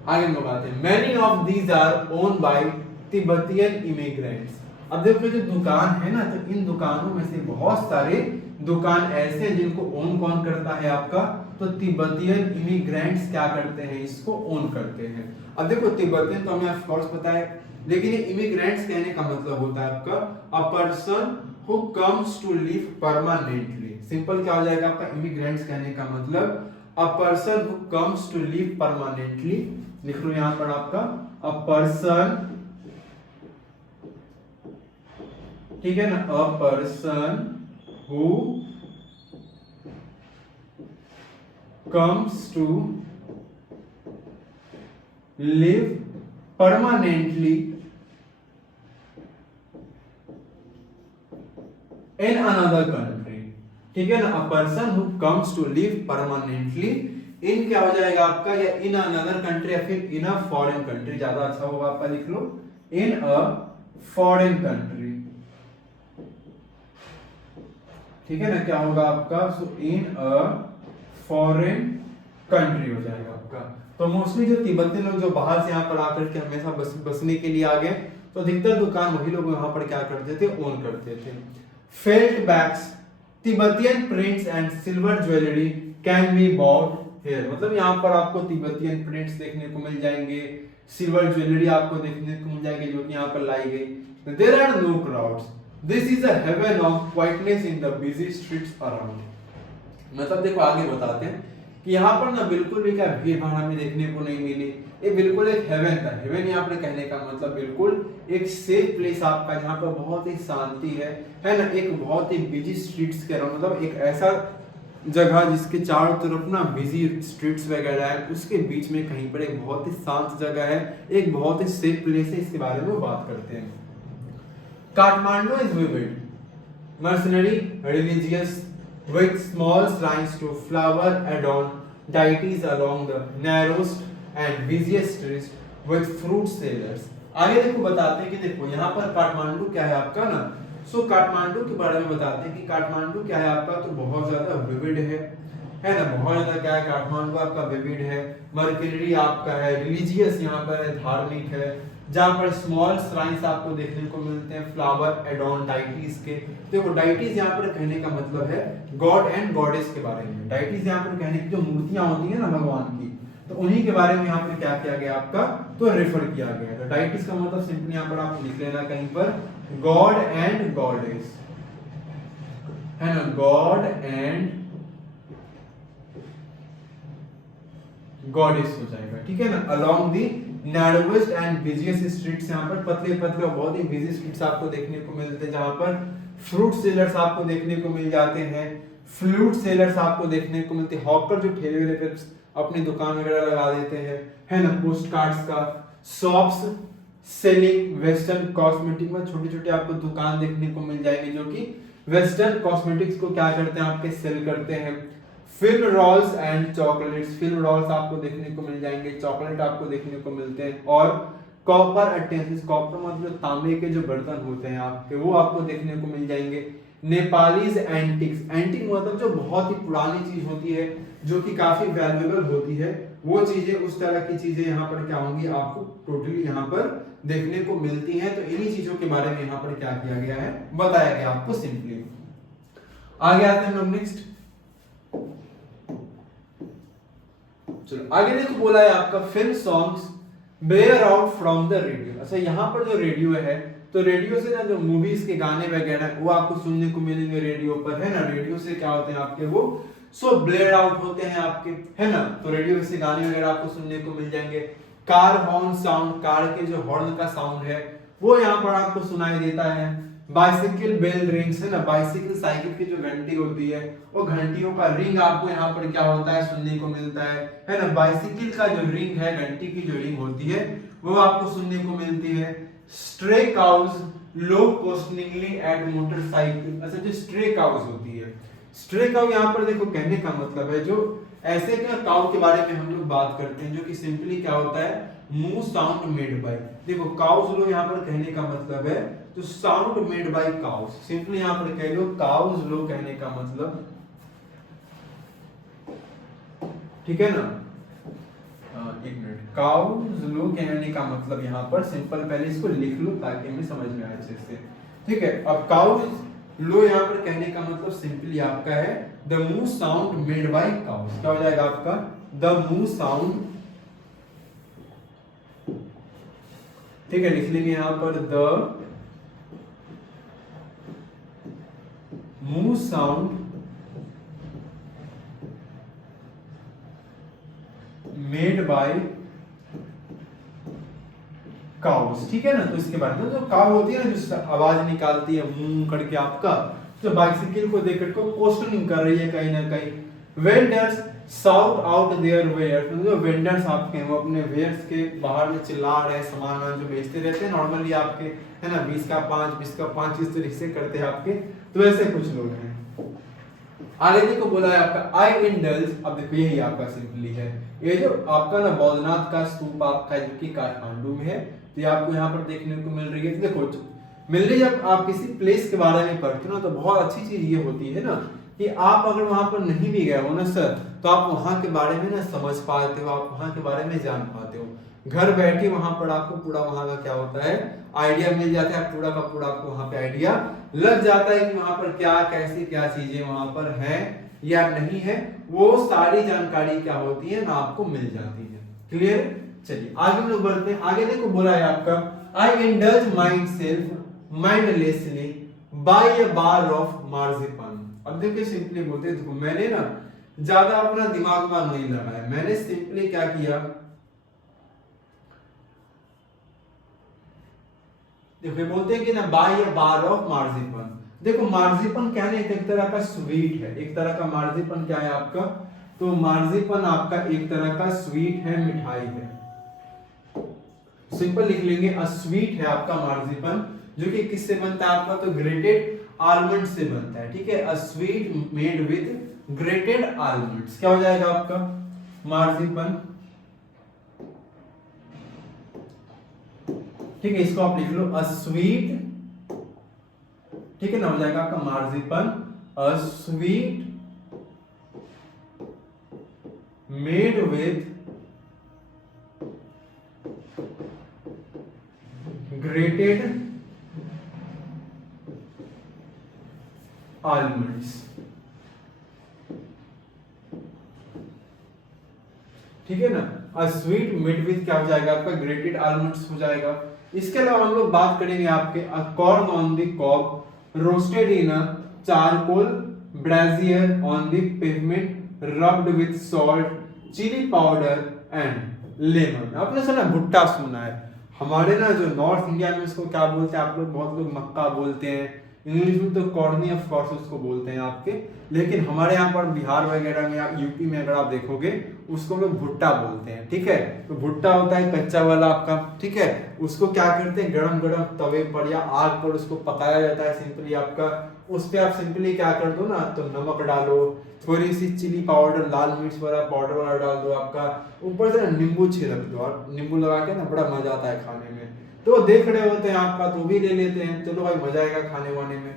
आगे हम लोग आते हैं, many of these are own by Tibetan immigrants. अब देखो जो दुकान है ना, तो इन दुकानों में से बहुत सारे दुकान ऐसे हैं जिनको ओन कौन करता है आपका, तो तिब्बतियन इमिग्रेंट्स क्या करते हैं, इसको ओन करते हैं। अब देखो तिब्बतियन तो हमें ऑफ कोर्स पता है, लेकिन ये इमिग्रेंट्स कहने का मतलब होता है आपका a person who comes to live permanently. Simple क्या हो जाएगा आपका इमिग्रेंट्स कहने का मतलब a person who comes to live permanently, लिख लो यहां पर आपका अ पर्सन, ठीक है ना, अ person who comes to live permanently in another country, ठीक है ना, a person who comes to live permanently in क्या हो जाएगा आपका, या in another country या फिर in a foreign country, ज्यादा अच्छा होगा आपका, लिख लो in a foreign country, ठीक है ना, क्या होगा आपका, so in a foreign country हो जाएगा आपका। तो मोस्टली जो तिब्बती लोग जो बाहर से यहाँ पर आकर के हमेशा बसने के लिए आ गए, तो अधिकतर दुकान वही लोग यहाँ पर क्या करते थे, ओन करते थे। Felt bags, Tibetan prints and silver jewellery can be bought here, मतलब यहाँ पर आपको तिब्बतियन प्रिंट्स देखने को मिल जाएंगे, सिल्वर ज्वेलरी आपको देखने को मिल जाएंगे, जो कि यहाँ पर लाई गई। There are no crowds, this is a haven of quietness in the busy streets around, मतलब देखो आगे बताते हैं कि यहाँ पर ना बिल्कुल भी क्या भीड़ भाड़ हमें देखने को नहीं मिली, ये बिल्कुल एक हेवन था। हेवन यहाँ पर कहने का मतलब बिल्कुल एक सेफ प्लेस आपका, जहाँ पर बहुत ही शांति है ना, एक बहुत ही बिजी स्ट्रीट्स के अराउंड, मतलब एक ऐसा जगह जिसके चारों तरफ ना बिजी स्ट्रीट्स वगैरह है, उसके बीच में कहीं पर एक बहुत ही शांत जगह है, एक बहुत ही सेफ प्लेस है, इसके बारे में बात करते हैं। Kathmandu is vivid, mercenary, religious, with small shrines to flower adorned deities along the narrowest and busiest streets with fruit sellers। आगे देखो बताते हैं कि देखो यहाँ पर काठमांडू क्या है आपका ना, सो काठमांडू के बारे में बताते हैं कि काठमांडू क्या है आपका, तो बहुत ज्यादा विविड है ना, बहुत ज्यादा क्या है, काठमांडू आपका विविड है, मर्करी आपका है, रिलीजियस यहाँ पर है, धार्मिक है, जहां पर स्मॉल श्राइन्स आपको देखने को मिलते हैं, फ्लावर एडॉन डाइटीज के। देखो डाइटीज यहाँ पर कहने का मतलब है गॉड एंड गॉडेस के बारे में, डाइटीज यहाँ पर कहने की जो मूर्तियां होती है ना भगवान की, तो उन्हीं के बारे में यहाँ पर क्या किया गया आपका, तो रेफर किया गया। तो डाइटीज का मतलब सिंपली यहाँ पर आप लिख लेना कहीं पर गॉड एंड गॉडेस, है ना, गॉड एंड गॉडेस हो जाएगा, ठीक है ना, along the narrowest and busiest streets, यहाँ पर पतले पतले और बहुत ही बिजी स्ट्रीट्स आपको देखने को मिलते हैं, जहाँ पर फ्रूट सेलर्स आपको देखने को मिल जाते हैं, फ्लूट सेलर्स आपको देखने को मिलते हैं, हॉकर जो ठेले वेले पे अपनी दुकान वगैरह लगा देते हैं, है ना, पोस्ट कार्ड्स का, शॉप्स सेलिंग वेस्टर्न कॉस्मेटिक में छोटे छोटे आपको दुकान देखने को मिल जाएंगे, जो कि वेस्टर्न कॉस्मेटिक्स को क्या करते हैं, आपके सेल करते हैं। Film rolls and chocolates, film rolls आपको देखने को मिल जाएंगे, चॉकलेट आपको देखने को मिलते हैं, और कॉपर अटेंसिस, कॉपर मतलब तांबे के जो बर्तन होते हैं आपके, वो आपको देखने को मिल जाएंगे। नेपालीज एंटिक्स, एंटिक मतलब जो बहुत ही पुरानी चीज होती है, जो कि काफी वैल्यूएबल होती है, वो चीजें, उस तरह की चीजें यहाँ पर क्या होंगी, आपको टोटली यहाँ पर देखने को मिलती हैं। तो इन्हीं चीजों के बारे में यहाँ पर क्या किया गया है, बताया गया आपको सिंपली। आगे आते हैं हम लोग नेक्स्ट, चलो आगे देखो बोला है आपका film songs blare out from the radio. अच्छा यहाँ पर जो रेडियो है, तो रेडियो से ना जो मूवीज के गाने वगैरह वो आपको सुनने को मिलेंगे रेडियो पर, है ना। रेडियो से क्या होते हैं आपके वो सो ब्लेड आउट होते हैं आपके, है ना। तो रेडियो से गाने वगैरह आपको सुनने को मिल जाएंगे। कार हॉर्न साउंड, कार के जो हॉर्न का साउंड है वो यहाँ पर आपको सुनाई देता है। बाइसिकल बेल रिंग्स, है ना, बाइसिकल साइकिल की जो घंटी होती है वो घंटियों का रिंग आपको यहाँ पर क्या होता है सुनने को मिलता है ना। बाइसिकल का जो रिंग है, घंटी की जो रिंग होती है वो आपको सुनने को मिलती है। स्ट्रे काउज लो कोस्टनिंगली एट मोटरसाइकिल। अच्छा, जो स्ट्रे काउज होती है, स्ट्रे काउ यहाँ पर देखो कहने का मतलब है जो ऐसे का काउ के बारे में हम लोग बात करते हैं जो कि सिंपली क्या होता है मूव साउंड मेड बाय। देखो काउज लो यहाँ पर कहने का मतलब है तो sound made by cows, simply यहाँ पर कह लो काउज लो कहने का मतलब, ठीक है ना। एक मिनट, काउज लो कहने का मतलब यहाँ पर सिंपल, पहले इसको लिख लो ताकि हमें समझ में आए अच्छे से, ठीक है। अब काउज लो यहाँ पर कहने का मतलब सिंपली आपका है the moo sound made by cows. क्या हो जाएगा आपका द मूव साउंड, ठीक है, लिख लेंगे यहाँ पर the moo sound made bye cows, ठीक है ना। तो इसके बाद में जो काउ होती है ना जो आवाज निकालती है मुंह करके आपका, जो बाइसिकल को देख कर क्वेश्चनिंग कर रही है कहीं ना कहीं। Vendors shout out their wares, जो वेंडर्स आपके हैं वो अपने वेयर्स के बाहर में चिल्ला रहे हैं, सामान जो बेचते रहते हैं नॉर्मली आपके, है ना, 20 का 5 20 का 5 इस तरीके से करते हैं आपके, तो ऐसे कुछ लोग हैं। आगे देखो बोला है आपका आई इंडल्ज, अब देखो यही आपका सिंपली है, ये जो आपका ना बौद्धनाथ का स्तूप आपका जो कि काठमांडू में है, तो ये आपको यहाँ पर देखने को मिल रही है। तो देखो मिल रही है, जब आप किसी प्लेस के बारे में पढ़ते हो ना तो बहुत अच्छी चीज ये होती है ना कि आप अगर वहां पर नहीं भी गए हो ना सर, तो आप वहां के बारे में ना समझ पाते हो, आप वहां के बारे में जान पाते हो। घर बैठे वहां पर आपको पूरा वहां का क्या होता है आइडिया मिल जाता है, पूरा का पूरा आपको वहां पे आइडिया लग जाता है कि वहां पर क्या कैसी क्या चीजें वहां पर है या नहीं है, वो सारी जानकारी क्या होती है ना आपको मिल जाती है। क्लियर? चलिए आगे हम लोग बढ़ते हैं। आगे देखो बोला है आपका I indulge myself mindlessly by a bar of marzipan. अब देखिए सिंपली बोलते हैं, देखो मैंने ना ज्यादा अपना दिमाग नहीं लगाया, मैंने सिंपली क्या किया, देखो बोलते हैं कि ना बाय अ बार ऑफ मार्जिपन। देखो मार्जिपन क्या है, एक तरह का स्वीट है, एक तरह का मार्जिपन क्या है आपका, तो मार्जिपन आपका एक तरह का स्वीट है, मिठाई है। सिंपल लिख लेंगे अ स्वीट है आपका मार्जिपन, जो कि किससे बनता है आपका, तो ग्रेटेड आलमंड से बनता है, ठीक है। A sweet made with grated almonds, क्या हो जाएगा आपका मार्जिपन, ठीक है। इसको आप लिख लो अ स्वीट, ठीक है ना, हो जाएगा आपका marzipan a sweet made with grated almonds, ठीक है ना। अ स्वीट मेड विद क्या हो जाएगा आपका ग्रेटेड आलमंड्स हो जाएगा। इसके अलावा हम लोग बात करेंगे आपके a corn on the cob roasted in a charcoal brazier on the pavement rubbed with salt chilli powder and lemon. आपने सुना भुट्टा सुना है, हमारे ना जो नॉर्थ इंडिया में इसको क्या बोलते हैं आप लोग, बहुत लोग मक्का बोलते हैं, इंग्लिश में तो कॉर्नी ऑफ कोर्स उसको बोलते हैं आपके, लेकिन हमारे यहाँ पर बिहार वगैरह में या यूपी में अगर आप देखोगे उसको लोग भुट्टा बोलते हैं, ठीक है। तो भुट्टा होता है कच्चा वाला आपका, ठीक है, उसको क्या करते हैं गरम गरम तवे पर या आग पर उसको पकाया जाता है सिंपली आपका। उस पे आप सिंपली क्या कर दो ना, तो नमक डालो, थोड़ी सी चिली पाउडर लाल मिर्च वाला पाउडर वाला डाल दो आपका, ऊपर से ना नींबू छिड़क दो और नींबू लगा के ना बड़ा मजा आता है खाने में। तो देख रहे होते हैं आपका तो भी ले लेते हैं, चलो भाई मजा आएगा खाने वाने में।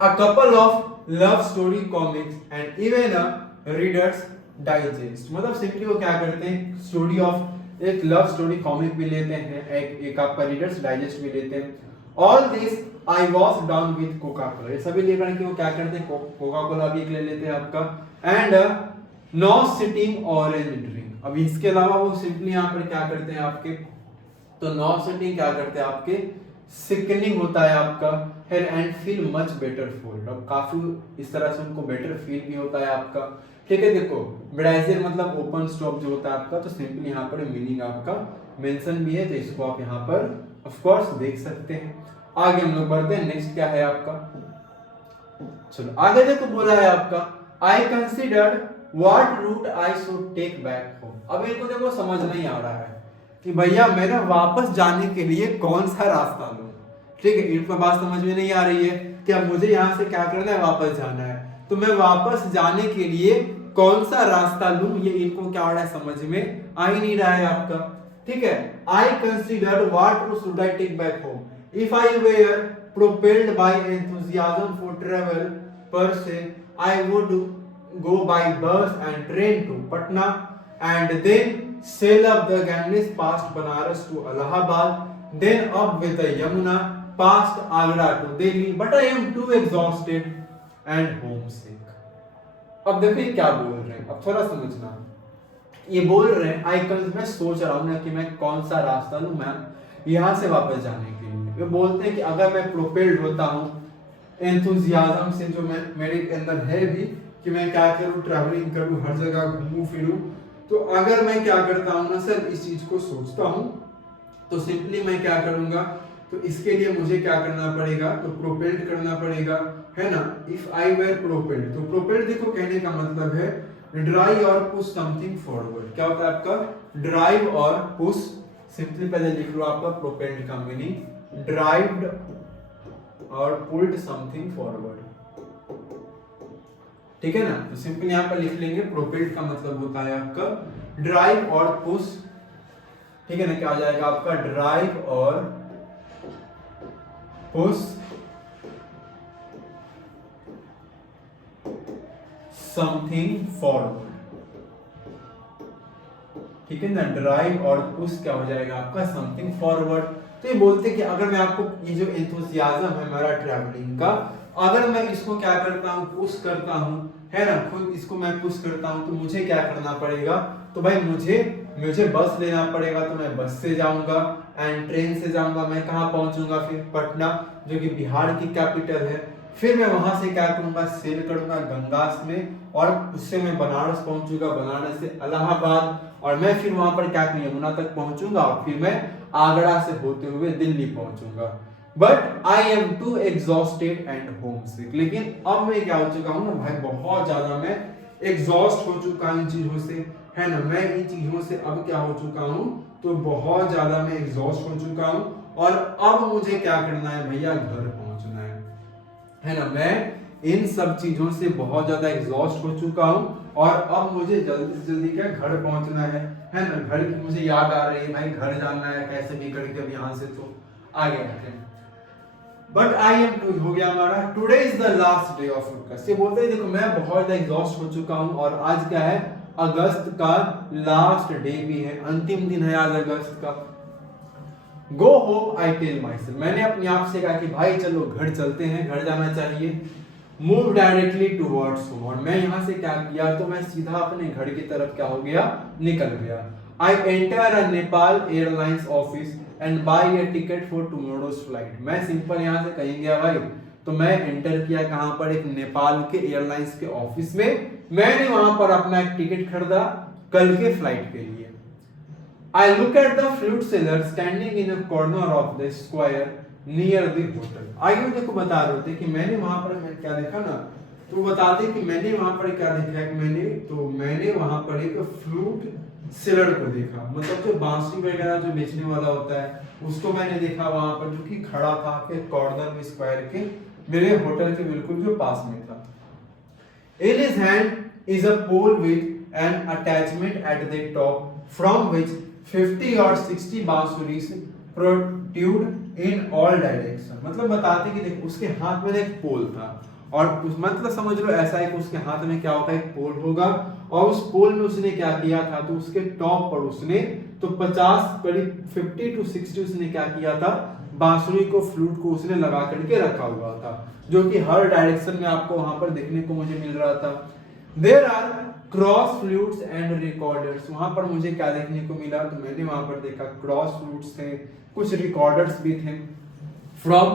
A couple of love story comics and even a reader's digest, मतलब सिंपली वो क्या करते हैं स्टोरी ऑफ एक लव स्टोरी कॉमिक भी लेते हैं, एक आपका रीडर्स डाइजेस्ट भी लेते हैं। All this I was down with Coca Cola, ये सभी लेकर के वो क्या करते हैं कोका कोला भी एक ले लेते हैं आपका। And no sitting orange drink, अब इसके अलावा वो सिंपली यहाँ पर क्या करते हैं आपके, तो नॉन सिटिंग क्या करते हैं आपके सिकनिंग होता है आपका है and feel much better food. अब काफी इस तरह से उनको बेटर फील भी होता है आपका। ठीक है, देखो ब्राजील मतलब ओपन स्टॉप जो होता है आपका, तो सिंपली यहाँ पर मीनिंग आपका मेंशन भी है, तो इसको आप यहाँ पर ऑफ कोर्स देख सकते हैं। आगे हम लोग बढ़ते हैं, नेक्स्ट क्या है आपका, चलो आगे देखो बोला है आपका I considered what route I should take back home. अब इनको देखो समझ नहीं आ रहा है कि भैया मेरा वापस जाने के लिए कौन सा रास्ता लूं। ठीक है, इनको बात समझ में नहीं आ रही है कि अब मुझे यहाँ से क्या करना है, वापस जाना है, तो मैं वापस जाने के लिए कौन सा रास्ता लूं, ये इनको क्या हो रहा है समझ में आ ही नहीं रहा है आपका। ठीक है, I considered what route should I take back home if I were propelled by enthusiasm for travel per se I would go by bus and train to Patna and then sail up the Ganges past Banaras to Allahabad, then up with the Yamuna past Agra to Delhi, but I am too exhausted and homesick। अब देखिए क्या बोल रहे हैं, अब थोड़ा समझना। ये बोल रहे हैं आइकन में सोच रहा हूं ना कि मैं कौन सा रास्ता लूं मैं यहाँ से वापस जाने के लिए। ये बोलते हैं कि अगर मैं प्रोपेल्ड होता हूँ एंथुसियाज्म से, जो मैं मेरे अंदर है भी कि मैं क्या करूं, ट्रैवलिंग करूं, हर जगह घूमूं फिरूं, तो अगर मैं क्या करता हूं ना सर, इस चीज को सोचता हूं, तो सिंपली मैं क्या करूंगा, तो इसके लिए मुझे क्या करना पड़ेगा, तो प्रोपेल्ड करना पड़ेगा, है ना। इफ आई वेर प्रोपेल्ड, तो प्रोपेल्ड देखो कहने का मतलब है ड्राइव और पुश समथिंग फॉरवर्ड। क्या होता है आपका, ड्राइव और पुश। सिंपली पहले लिख लो आपका प्रोपेल्ड का मीनिंग, ड्राइव्ड और पुल्ड समथिंग फॉरवर्ड। ठीक है ना, तो सिंपल यहां पर लिख लेंगे प्रोपेल्ड का मतलब होता है आपका ड्राइव और पुश। ठीक है ना, क्या आ जाएगा आपका ड्राइव और पुश समथिंग फॉरवर्ड। ठीक है ना, ड्राइव और पुश क्या हो जाएगा आपका समथिंग फॉरवर्ड। तो ये बोलते कि अगर मैं आपको ये जो एंथुसियाज्म है मेरा ट्रैवलिंग का, अगर मैं इसको क्या करता हूँ, पुश करता हूँ, है ना, खुद इसको मैं पुश करता हूँ, तो मुझे क्या करना पड़ेगा, तो भाई मुझे बस लेना पड़ेगा, तो मैं बस से जाऊंगा एंड ट्रेन से जाऊंगा। मैं कहाँ पहुंचूंगा फिर, पटना, जो कि बिहार की कैपिटल है। फिर मैं वहां से क्या करूंगा, सेल करूंगा गंगास में, और उससे मैं बनारस पहुंचूंगा, बनारस से इलाहाबाद, और मैं फिर वहां पर क्या यमुना तक पहुंचूंगा, और फिर मैं आगरा से होते हुए दिल्ली पहुंचूंगा। But I am too exhausted and homesick. लेकिन अब मैं क्या हो चुका हूँ ना भाई, बहुत ज्यादा मैं एग्जॉस्ट हो चुका इन चीजों से, है ना, मैं इन चीजों से अब क्या हो चुका हूँ, तो बहुत ज्यादा मैं एग्जॉस्ट हो चुका हूँ, और अब मुझे क्या करना है भैया, घर पहुंचना है ना। मैं इन सब चीजों से बहुत ज्यादा एग्जॉस्ट हो चुका हूँ, और अब मुझे जल्दी से जल्दी क्या घर पहुंचना है ना। घर की मुझे याद आ रही है भाई, घर जाना है कैसे भी करके अब यहाँ से, तो आगे आते हैं। बट आई एम टू हो गया हमारा, today is the last day of अगस्त। ये बोलते हैं देखो मैं बहुत ज्यादा एग्जॉस्ट हो चुका हूँ, और आज क्या है, अगस्त का लास्ट डे भी है, अंतिम दिन है आज अगस्त का। Go home I tell myself, मैंने अपने आप से कहा कि भाई चलो घर चलते हैं, घर जाना चाहिए। मूव डायरेक्टली टुवर्ड्स होम, और मैं यहाँ से क्या किया, तो मैं सीधा अपने घर की तरफ क्या हो गया, निकल गया। I enter a Nepal airlines office and buy a ticket for tomorrow's flight. मैं सिंपल यहाँ से कहीं गया भाई, तो मैं एंटर किया कहाँ पर, एक नेपाल के एयरलाइंस के ऑफिस में। मैंने वहां पर अपना एक टिकट खरीदा कल के फ्लाइट के लिए। I look at the fruit seller standing in a corner of the square near the hotel. आगे देखो बता रहे थे कि मैंने वहां पर मैं क्या देखा ना, तो बताते कि मैंने वहां पर क्या देखा है, मैंने वहां पर एक फ्रूट सेलर को देखा, मतलब जो बांसुरी वगैरह जो बेचने वाला होता है उसको मैंने देखा वहां पर, जो कि खड़ा था के कॉर्नर में स्क्वायर के मेरे होटल के बिल्कुल जो पास में था। In his hand is a pole with an attachment at the top from which 50 or 60 बांसुरीज protrude in all direction। मतलब बताते कि देखो उसके हाथ में एक पोल था, और उस मतलब समझ लो ऐसा है कि उसके हाथ में क्या होगा, एक पोल होगा, और उस पोल में उसने क्या किया था, तो उसके टॉप पर उसने तो 50 करीब 50 to 60 उसने क्या किया था, बांसुरी को फ्लूट को उसने लगा करके रखा हुआ था, जो कि हर डायरेक्शन में आपको वहां पर देखने को मुझे मिल रहा था। There are cross flutes and recorders, वहां पर मुझे क्या देखने को मिला, तो मैंने वहां पर देखा क्रॉस फ्लूट्स थे, कुछ रिकॉर्डर्स भी थे। From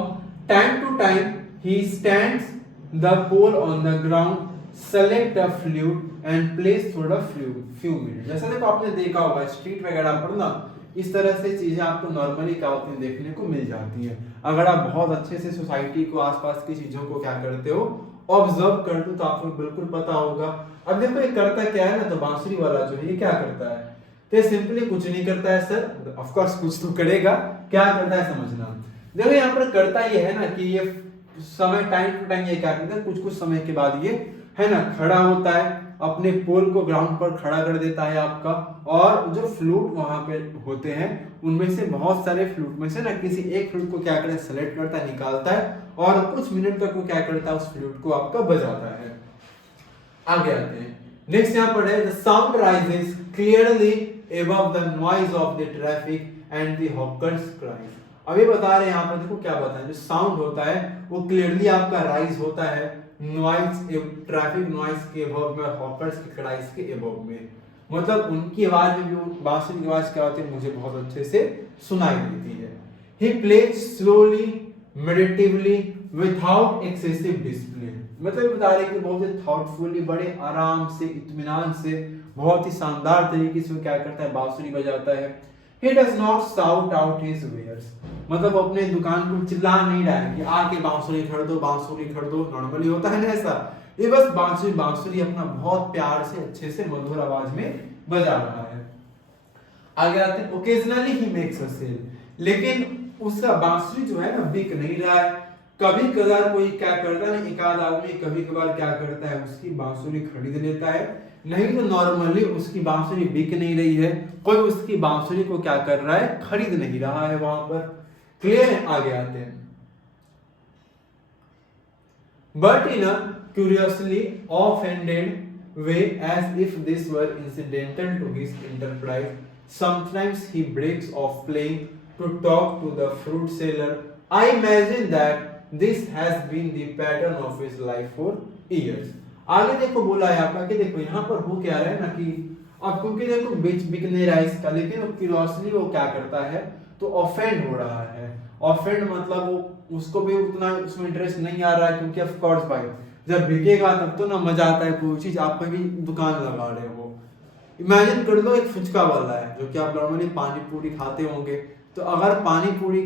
time to time he stands the pole on the ground, select a flute and plays for a few minutes. जैसा देखो आपने देखा होगा स्ट्रीट वगैरह पर ना इस तरह से चीजें आपको नॉर्मली क्या होती हैं देखने को मिल जाती हैं। अगर आप बहुत अच्छे से सोसाइटी को आसपास की चीजों को क्या करते हो ऑब्जर्व करते हो तो आपको बिल्कुल पता होगा। अब देखो ये करता क्या है ना, तो बांसुरी वाला जो है ये क्या करता है, तो ये सिंपली कुछ नहीं करता है सर, ऑफ कोर्स कुछ तो करेगा, क्या करता है समझना। देखो यहाँ पर करता ये है ना कि ये समय टाइम टू टाइम ये क्या करता है, कुछ कुछ समय के बाद ये है ना खड़ा होता है, अपने पोल को ग्राउंड पर खड़ा कर देता है आपका, और जो फ्लूट वहां पे होते हैं उनमें से बहुत सारे फ्लूट में से ना किसी एक फ्लूट को क्या करता है सेलेक्ट करता है, निकालता है, और कुछ मिनट तक वो क्या करता है उस फ्लूट को आपका बजाता है। आगे आते हैं नेक्स्ट यहाँ पर है the sound rises clearly above the noise of the traffic and the hawkers cries। अभी बता रहे हैं यहाँ पर देखो क्या बताएं, जो साउंड होता है वो क्लियरली आपका राइज होता है नॉइज ट्रैफिक नॉइज के अबव में, हॉकर्स की क्राइज के अबव में, मतलब उनकी आवाज में भी बांसुरी की आवाज क्या होती है मुझे बहुत अच्छे से सुनाई देती है। He plays slowly, meditatively, without excessive discipline। मतलब बता रहे कि बहुत ही थॉटफुली, बड़े आराम से, इत्मीनान से, बहुत ही शानदार तरीके से वो क्या करता है बांसुरी बजाता है। He does not shout out his wares। मतलब अपने दुकान को चिल्ला नहीं रहा है कि आके बांसुरी खरीदो, नॉर्मली होता है ना ऐसा, ये बस बांसुरी अपना बहुत प्यार से अच्छे से मधुर आवाज में बजा रहा है। आगे आते हैं ओकेजनली ही मेक्स अ सेल, लेकिन उसका बांसुरी जो है ना बिक नहीं रहा है। कभी कभार कोई क्या करता है ना, एक आध आदमी कभी कभार क्या करता है उसकी बांसुरी खरीद लेता है, नहीं तो नॉर्मली उसकी बांसुरी बिक नहीं रही है, कोई उसकी बांसुरी को क्या कर रहा है खरीद नहीं रहा है वहां पर। क्लियर है? आगे आते हैं but in a curiously offended way as if this were incidental to his enterprise, sometimes he breaks off playing to talk to the fruit seller। I imagine that this has been the pattern of his life for years। आगे देखो बोला है आपका कि देखो यहाँ पर हो क्या रहा है ना कि अब क्योंकि देखो बिक नहीं रहा है इसका, लेकिन वो क्यूरियोसली वो क्या करता है तो ऑफेंड हो रहा है। ऑफेंड मतलब वो उसको भी उतना उसमें इंटरेस्ट नहीं आ रहा है, क्योंकि ऑफ कोर्स भाई जब बिकेगा तब तो ना मजा आता है, कोई चीज आप कभी दुकान लगा रहे हो। इमेजिन कर लो एक फुचका वाला है जो कि आप नॉर्मली पानी पूरी खाते होंगे, तो अगर पानी पूरी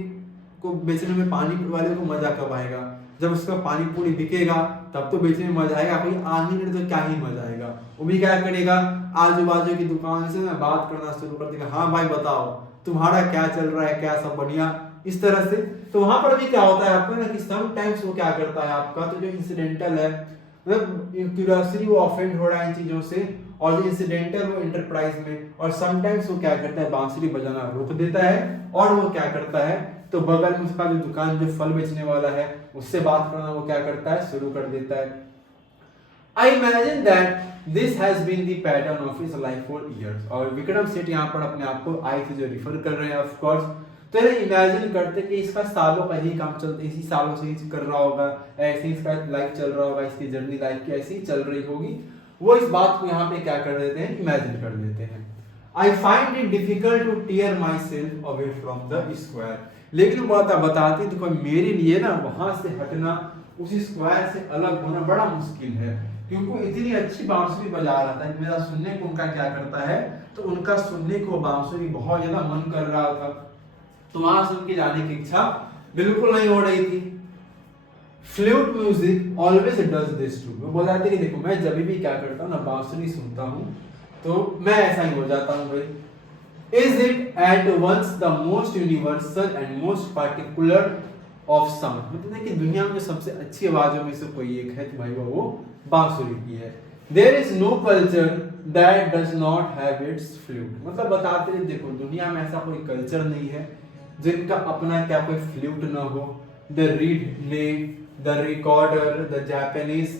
को बेचने में पानी वाले को मजा कब आएगा, जब उसका पानी पूरी बिकेगा तब तो बेचने में मजा आएगा। कोई आदमी ने तो क्या ही मजा आएगा, वो भी क्या करेगा आजू बाजू की दुकान से ना बात करना शुरू कर देगा, हाँ भाई बताओ तुम्हारा क्या चल रहा है, क्या सब बढ़िया, इस तरह से। तो वहां पर भी क्या होता है आपका ना कि समटाइम्स वो क्या करता है आपका, तो जो इंसिडेंटल है मतलब क्यूरियोसिटी वो ऑफेंड हो रहा है इन चीजों से, और जो इंसिडेंटल वो एंटरप्राइज में, और समटाइम्स वो क्या करता है बांसुरी बजाना रोक देता है, और वो क्या करता है तो बगल में उसका जो दुकान जो फल बेचने वाला है उससे बात करना वो क्या करता है शुरू कर देता है। I imagine that this has been the pattern of his life for years। और विक्रम सेठ यहाँ पर अपने आप को आई से जो रिफर कर रहे हैं ऑफ कोर्स, तो ये इमेजिन करते कि इसका सालों का ही काम चलता, इसी सालों से ही कर रहा होगा, ऐसे ही इसका लाइफ चल रहा होगा, इसकी जर्नी लाइफ की ऐसी ही चल रही होगी। वो इस बात को यहाँ पे क्या कर देते हैं इमेजिन कर देते हैं। I find it difficult to tear myself away from the square। लेकिन बात बताती देखो मेरे लिए ना वहां से हटना, उस स्क्वायर से अलग होना बड़ा मुश्किल है, क्योंकि इतनी अच्छी बांसुरी बजा रहा था, मेरा सुनने को उनका क्या करता है तो उनका सुनने को बांसुरी बहुत ज्यादा मन कर रहा था, तो वहां सुन के जाने की इच्छा बिल्कुल नहीं हो रही थी। Flute music always does this too. मैं बोला था कि देखो मैं जब भी क्या करता हूँ ना बांसुरी सुनता हूँ तो मैं ऐसा ही हो जाता हूँ भाई। Is it at once the most universal and most particular of some। मतलब है कि दुनिया में सबसे अच्छी आवाजों में से कोई एक है तो भाई वो बांसुरी की है। There is no culture that does not have its flute। मतलब बताते हैं देखो दुनिया में ऐसा कोई कल्चर नहीं है जिनका अपना क्या कोई फ्लूट ना हो। The reed ने, the recorder, the Japanese,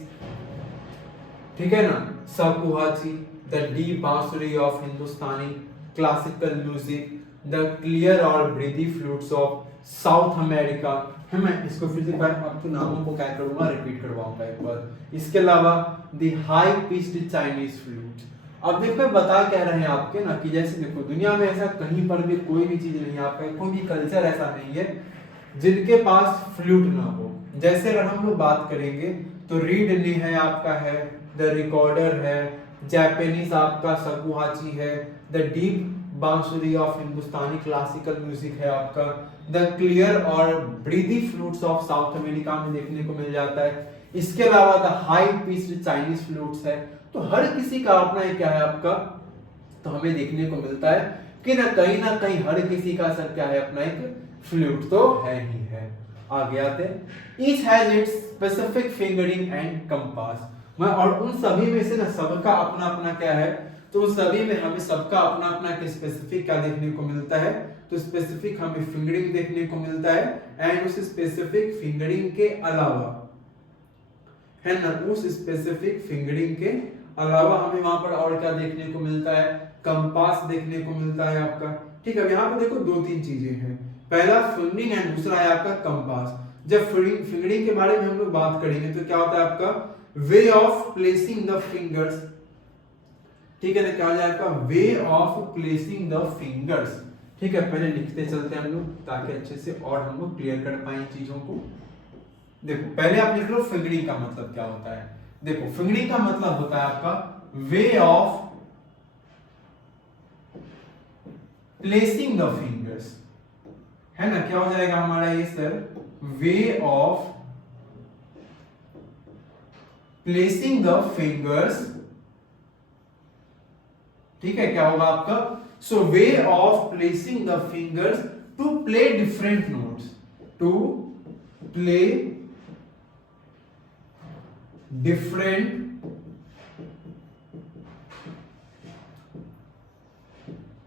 ठीक है ना, shakuhachi, the deep बांसुरी of Hindustani classical music, the clear और breathy flutes of South America। मैं इसको फिर से बार आपके नामों को क्या करूंगा रिपीट करवाऊंगा एक बार। इसके अलावा the high pitched Chinese flute। अब देखो बता क्या रहे हैं आपके ना कि जैसे देखो दुनिया में ऐसा कहीं पर भी कोई भी चीज नहीं है, आपका कोई भी कल्चर ऐसा नहीं है जिनके पास फ्लूट ना हो। जैसे अगर हम लोग बात करेंगे तो रीड नी है आपका है, द रिकॉर्डर है, जापानीज आपका शकुहाची है, द डीप बांसुरी ऑफ हिंदुस्तानी क्लासिकल म्यूजिक है आपका, द क्लियर और ब्रीदी फ्लूट्स ऑफ साउथ अमेरिका में देखने को मिल जाता है। इसके अलावा the high pitched Chinese flutes है। तो हर किसी का अपना एक क्या है आपका, तो हमें देखने को मिलता है कि ना कहीं हर किसी का सर क्या है अपना एक फ्लूट तो है ही है। आगे आते हैं, each has its specific fingering and compass. मैं और उन सभी में से ना सबका अपना अपना क्या है, तो उन सभी में हमें सबका अपना अपना स्पेसिफिक क्या देखने को मिलता है, तो स्पेसिफिक हमें फिंगरिंग देखने को मिलता है। एंड उस स्पेसिफिक फिंगरिंग के अलावा है ना, उस स्पेसिफिक फिंगरिंग के अलावा हमें वहां पर और क्या देखने को मिलता है, कंपास देखने को मिलता है आपका। ठीक है, यहाँ पे देखो दो तीन चीजें हैं, पहला फिंगरिंग एंड दूसरा है आपका कंपास। जब फिंगरिंग के बारे में हम लोग बात करेंगे तो क्या होता है आपका, way of placing the fingers. ठीक है ना, क्या हो जाएगा, वे ऑफ प्लेसिंग द फिंगर्स। ठीक है, पहले लिखते चलते हैं हम लोग ताकि अच्छे से और हम लोग क्लियर कर पाए चीजों को। देखो पहले आप लिख लो फिंगरिंग का मतलब क्या होता है। देखो फिंगरिंग का मतलब होता है आपका way of placing the fingers, है ना। क्या हो जाएगा हमारा ये sir, way of placing the fingers. ठीक है, क्या होगा आपका, so way of placing the fingers to play different notes, to play different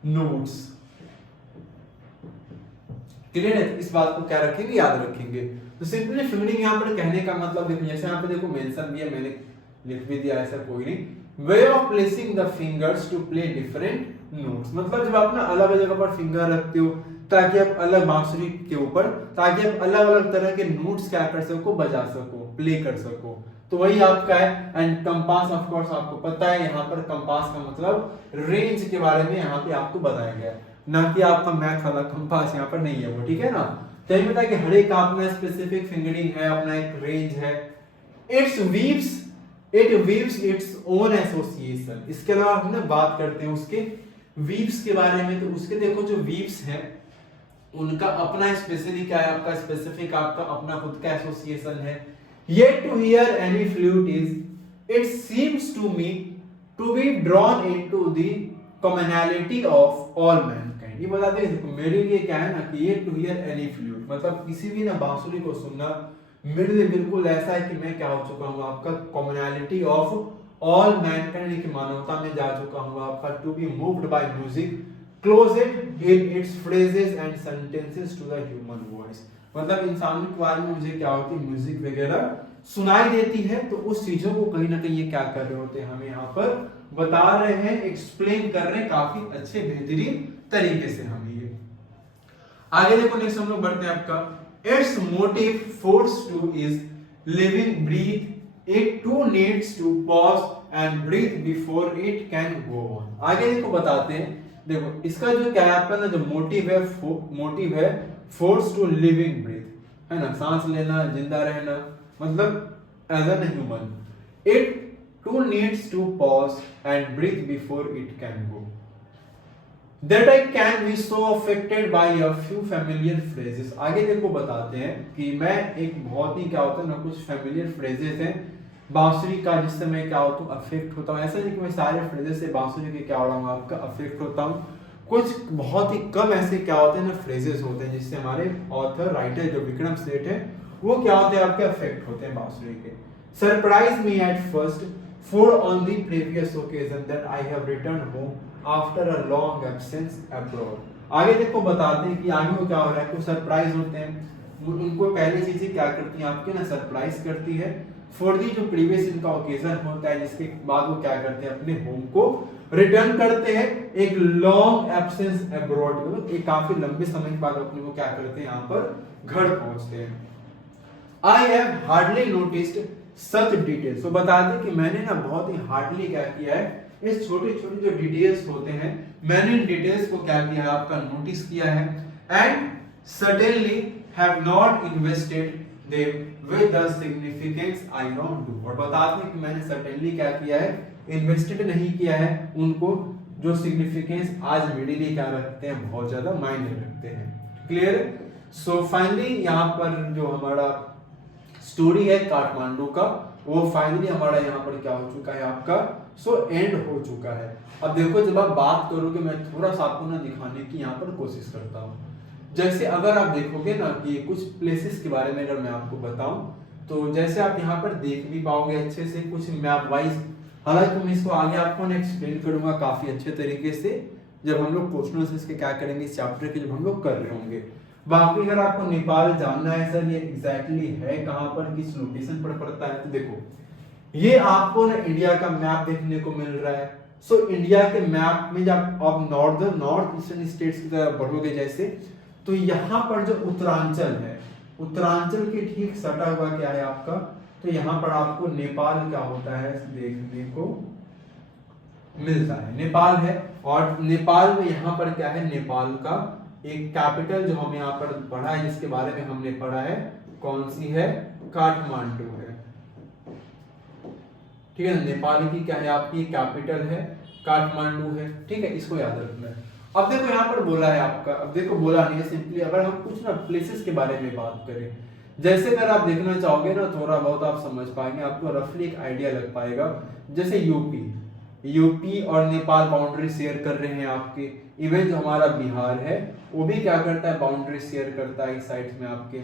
notes. Clear है, इस बात को क्या रखेंगे, याद रखेंगे। तो सिंपली फिंगरिंग यहाँ पर कहने का मतलब देखो, जैसे यहाँ पे देखो मेंशन भी है, मैंने लिख भी दिया, ऐसा कोई नहीं। Way of placing the fingers to play different notes, मतलब जब आप ना अलग जगह पर फिंगर रखते हो ताकि आप अलग बांसुरी के ऊपर, ताकि आप अलग अलग तरह के नोट्स क्या कर सको, बजा सको, प्ले कर सको, तो वही आपका है। एंड कंपास ऑफ कोर्स आपको पता है, यहाँ पर कंपास का मतलब रेंज के बारे में यहाँ पे आपको बताया गया है, ना कि आपका मैथ वाला कंपास यहाँ पर नहीं है वो। ठीक है ना, तो ये बता कि हर एक का अपना स्पेसिफिक फिंगरिंग है, अपना एक रेंज है। It weaves its own association. इसके अलावा हम बात करते हैं उसके वीव्स के बारे में, तो उसके देखो जो वीव्स हैं उनका अपना स्पेशली क्या है, आपका स्पेसिफिक आपका अपना खुद का एसोसिएशन है। Yet to hear any flute is, it seems to me to be drawn into the commonality of all mankind। ये बताते हैं देखो मेरे लिए क्या है ना कि ये to hear any flute मतलब किसी भी ना बांसुरी को सुनना मेरे लिए बिल्कुल ऐसा है कि मैं क्या हो चुका हूँ आपका commonality of all mankind, की मानवता में जा चुका हूँ आपका, to be moved by music closed in its phrases and sentences to the human voice। मतलब इंसानों के बारे में मुझे क्या होती है, म्यूजिक वगैरह सुनाई देती है, तो उस चीजों को कहीं ना कहीं ये क्या कर रहे होते हैं, हमें यहाँ पर बता रहे हैं, एक्सप्लेन कर रहे हैं काफी अच्छे बेहतरीन तरीके से हमें ये। आगे देखो नेक्स्ट हम लोग बढ़ते हैं आपका, its motive force too is living breath, it too needs to pause and breathe before it can go on. आगे देखो बताते हैं, देखो इसका जो क्या है आपका ना जो मोटिव है फोर्स टू लिविंग ब्रीथ, है ना, सांस लेना, जिंदा रहना, मतलब as an human. It too needs to pause and breathe before it can go, that I can be so affected by a few familiar phrases. आगे देखो बताते हैं कि मैं एक बहुत ही क्या होता है ना कुछ फैमिलियर फ्रेजेस हैं बांसुरी का जिससे मैं क्या होता हूँ अफेक्ट होता हूँ। ऐसा नहीं कि मैं सारे फ्रेजेस से बांसुरी के क्या हो रहा हूँ आपका अफेक्ट होता हूँ, कुछ बहुत ही कम ऐसे क्या होते हैं ना फ्रेजेस होते हैं जिससे हमारे ऑथर राइटर जो विक्रम सेठ है वो क्या होते हैं आपके अफेक्ट होते हैं बांसुरी के। Surprise me at first for on the previous occasion that I have return home after a long absence abroad. आगे देखो बताते हैं कि आगे वो क्या हो रहा है, कुछ सरप्राइज होते हैं, उनको पहली चीजें क्या करती हैं आपके ना सरप्राइज करती है। फॉर दी जो प्रीवियस इनका ओकेजन होता है जिसके बाद वो क्या करते हैं अपने होम को रिटर्न करते हैं, एक लॉन्ग एब्सेंस अब्रॉड, एक काफी लंबे समय के बाद अपने को क्या करते हैं यहाँ पर घर पहुंचते हैं। I have hardly noticed such details, तो बता दें कि मैंने ना बहुत ही हार्डली क्या किया है, इस छोटे छोटे जो डिटेल्स होते हैं मैंने इन डिटेल्स को क्या किया है आपका नोटिस किया है। And suddenly have not invested them with the significance I now do। और बताते हैं कि मैंने certainly क्या किया है, इन्वेस्टेड नहीं किया है उनको जो सिग्निफिकेंस आज मेरे लिए क्या रखते हैं, बहुत ज्यादा मायने रखते हैं। क्लियर? सो फाइनली यहाँ पर जो हमारा स्टोरी है काठमांडू का, वो फाइनली हमारा यहाँ पर क्या हो चुका है आपका, सो एंड हो चुका है। अब देखो जब आप बात करोगे, मैं थोड़ा सा आपको ना दिखाने की यहाँ पर कोशिश करता हूँ। जैसे अगर आप देखोगे ना कि कुछ प्लेसेस के बारे में अगर मैं आपको बताऊं, तो जैसे आप यहाँ पर देख भी पाओगे अच्छे से कुछ मैप वाइज, हालांकि मैं इसको आगे आपको ना एक्सप्लेन करूंगा काफी अच्छे तरीके से जब हम लोग क्वेश्चन इसके क्या करेंगे इस चैप्टर के, जब हम लोग कर रहे होंगे। बाकी अगर आपको नेपाल जानना है सर ये एग्जैक्टली है कहाँ पर, किस लोकेशन पर पड़ता है, तो देखो ये आपको ना इंडिया का मैप देखने को मिल रहा है। सो इंडिया के मैप में जब आप नॉर्थ ईस्टर्न स्टेट्स की तरफ बढ़ोगे जैसे, तो यहाँ पर जो उत्तरांचल है, उत्तरांचल के ठीक सटा हुआ क्या है आपका, तो यहाँ पर आपको नेपाल क्या होता है देखने को मिलता है, नेपाल है। और नेपाल में यहाँ पर क्या है, नेपाल का एक कैपिटल जो हम यहाँ पर पढ़ा है, जिसके बारे में हमने पढ़ा है, कौन सी है, काठमांडू है। ठीक है, नेपाल की क्या है आपकी कैपिटल है, काठमांडू है। ठीक है, इसको याद रखना है। अब देखो यहाँ पर बोला है आपका, अब देखो बोला नहीं है, सिंपली अगर हम कुछ ना प्लेसेस के बारे में बात करें, जैसे अगर आप देखना चाहोगे ना थोड़ा बहुत आप समझ पाएंगे, आपको रफली एक आइडिया लग पाएगा। जैसे यूपी और नेपाल बाउंड्री शेयर कर रहे हैं आपके, इवन जो हमारा बिहार है वो भी क्या करता है, बाउंड्री शेयर करता है इस साइड में आपके।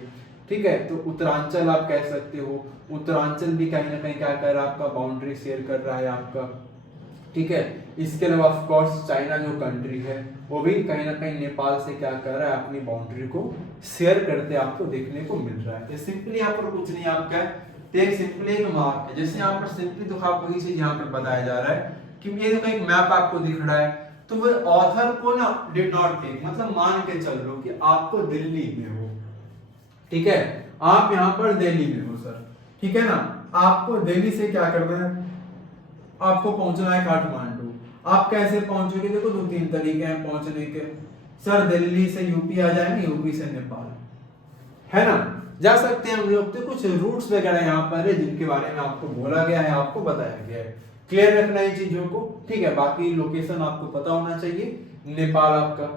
ठीक है, तो उत्तरांचल आप कह सकते हो, उत्तरांचल भी कहीं ना कहीं क्या कर रहा है आपका, बाउंड्री शेयर कर रहा है आपका। ठीक है, इसके अलावा ऑफ कोर्स चाइना जो कंट्री है वो भी कहीं ना कहीं नेपाल से क्या कर रहा है, अपनी बाउंड्री को शेयर करते आपको देखने को मिल रहा है। सिंपली यहाँ पर कुछ नहीं आपका है, एक सिंपली एक मैप है। जैसे यहाँ पर सिंपली तो आपको वही चीज यहाँ पर बताया जा रहा है कि ये देखो एक मैप आपको दिख रहा है, तो वो ऑथर को ना डिड नॉट टेक, मतलब मान के चल लो कि आपको दिल्ली में हो, ठीक है, आप यहाँ पर दिल्ली में हो सर, ठीक है ना, आपको दिल्ली से क्या करना है, आपको पहुंचना है काठमांडू। आप कैसे पहुंचोगे, देखो दो तीन तरीके हैं पहुंचने के। सर दिल्ली से यूपी आ जाएंगे, यूपी से नेपाल, है ना, जा सकते हैं हम लोग। तो कुछ रूट्स वगैरह यहाँ पर है जिनके बारे में आपको बोला गया है, आपको बताया गया है। क्लियर रखना है चीजों को, ठीक है। बाकी लोकेशन आपको पता होना चाहिए, नेपाल आपका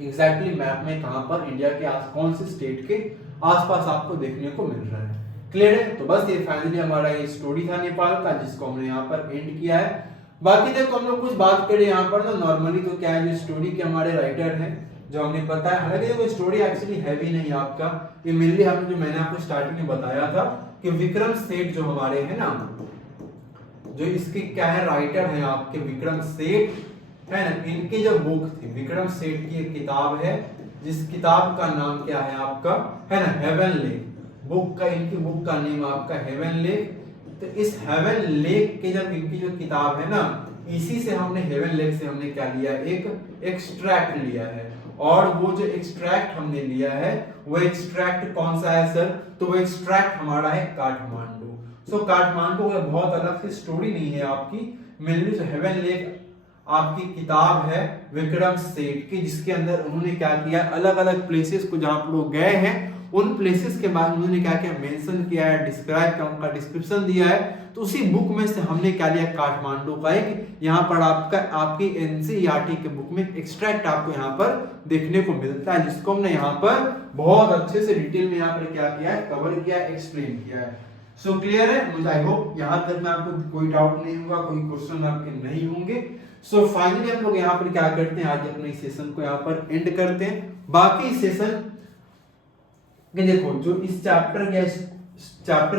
एग्जैक्टली मैप में कहां पर इंडिया के कौन से स्टेट के आसपास आपको देखने को मिल रहा है। क्लियर है? तो बस ये फाइनली हमारा ये स्टोरी था नेपाल का, जिसको हमने यहाँ पर एंड किया है। बाकी देखो हम लोग कुछ बात करें यहाँ पर ना, नॉर्मली तो क्या है, जो स्टोरी के हमारे राइटर हैं जो हमने बताया, हालांकि देखो स्टोरी एक्चुअली हैवी नहीं आपका, ये मेनली हमने जो मैंने आपको स्टार्टिंग में बताया था कि विक्रम सेठ जो हमारे हैं ना, जो इसके क्या है राइटर हैं आपके विक्रम सेठ, है ना, इनकी जो बुक थी विक्रम सेठ की एक किताब है, जिस किताब का नाम क्या है आपका, है ना, हेवन लेक। बुक का, इनकी बुक का नेम आपका हेवन लेक। तो इस हेवन लेक के जब इनकी जो किताब है ना, इसी से हमने हेवन लेक से हमने क्या लिया, एक एक्सट्रैक्ट लिया है। और वो जो एक्सट्रैक्ट हमने लिया है, वो एक्सट्रैक्ट कौन सा है सर, तो वो एक्सट्रैक्ट हमारा है काठमांडू। सो काठमांडू में बहुत अलग से स्टोरी नहीं है आपकी, मेनली जो हेवन लेक आपकी किताब है विक्रम सेठ की, जिसके अंदर उन्होंने क्या किया, अलग अलग प्लेसेस को जहां पर लोग गए हैं उन प्लेसेस के बारे में उन्होंने क्या क्या मेंशन किया है, डिस्क्राइब किया, उनका डिस्क्रिप्शन दिया है। तो उसी बुक में से हमने क्या लिया, काठमांडू का एक यहाँ पर आपका आपकी एनसीईआरटी के बुक में एक्सट्रैक्ट आपको यहाँ पर देखने को मिलता है, जिसको हमने यहाँ पर बहुत अच्छे से डिटेल में यहाँ पर क्या किया है, कवर किया है, एक्सप्लेन किया है। सो क्लियर है? मुझे आई होप यहाँ तक में आपको कोई डाउट नहीं होगा, कोई क्वेश्चन आपके नहीं होंगे। सो फाइनली हम लोग यहाँ पर क्या करते हैं, आज अपने सेशन को यहाँ पर एंड करते हैं। बाकी सेशन कि देखो जो इस चैप्टर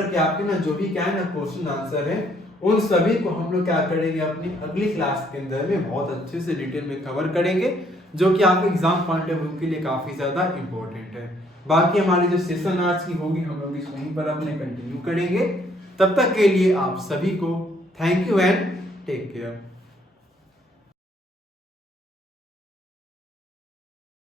के आपके ना जो भी क्या है ना क्वेश्चन आंसर है, उन सभी को हम लोग क्या करेंगे, अपनी अगली क्लास के अंदर में बहुत अच्छे से डिटेल में कवर करेंगे, जो कि आपके एग्जाम पॉइंट ऑफ व्यू के लिए काफी ज्यादा इंपॉर्टेंट है। बाकी हमारी जो सेशन आज की होगी हम लोग इसको यहीं पर अपने कंटिन्यू करेंगे। तब तक के लिए आप सभी को thank you and take care.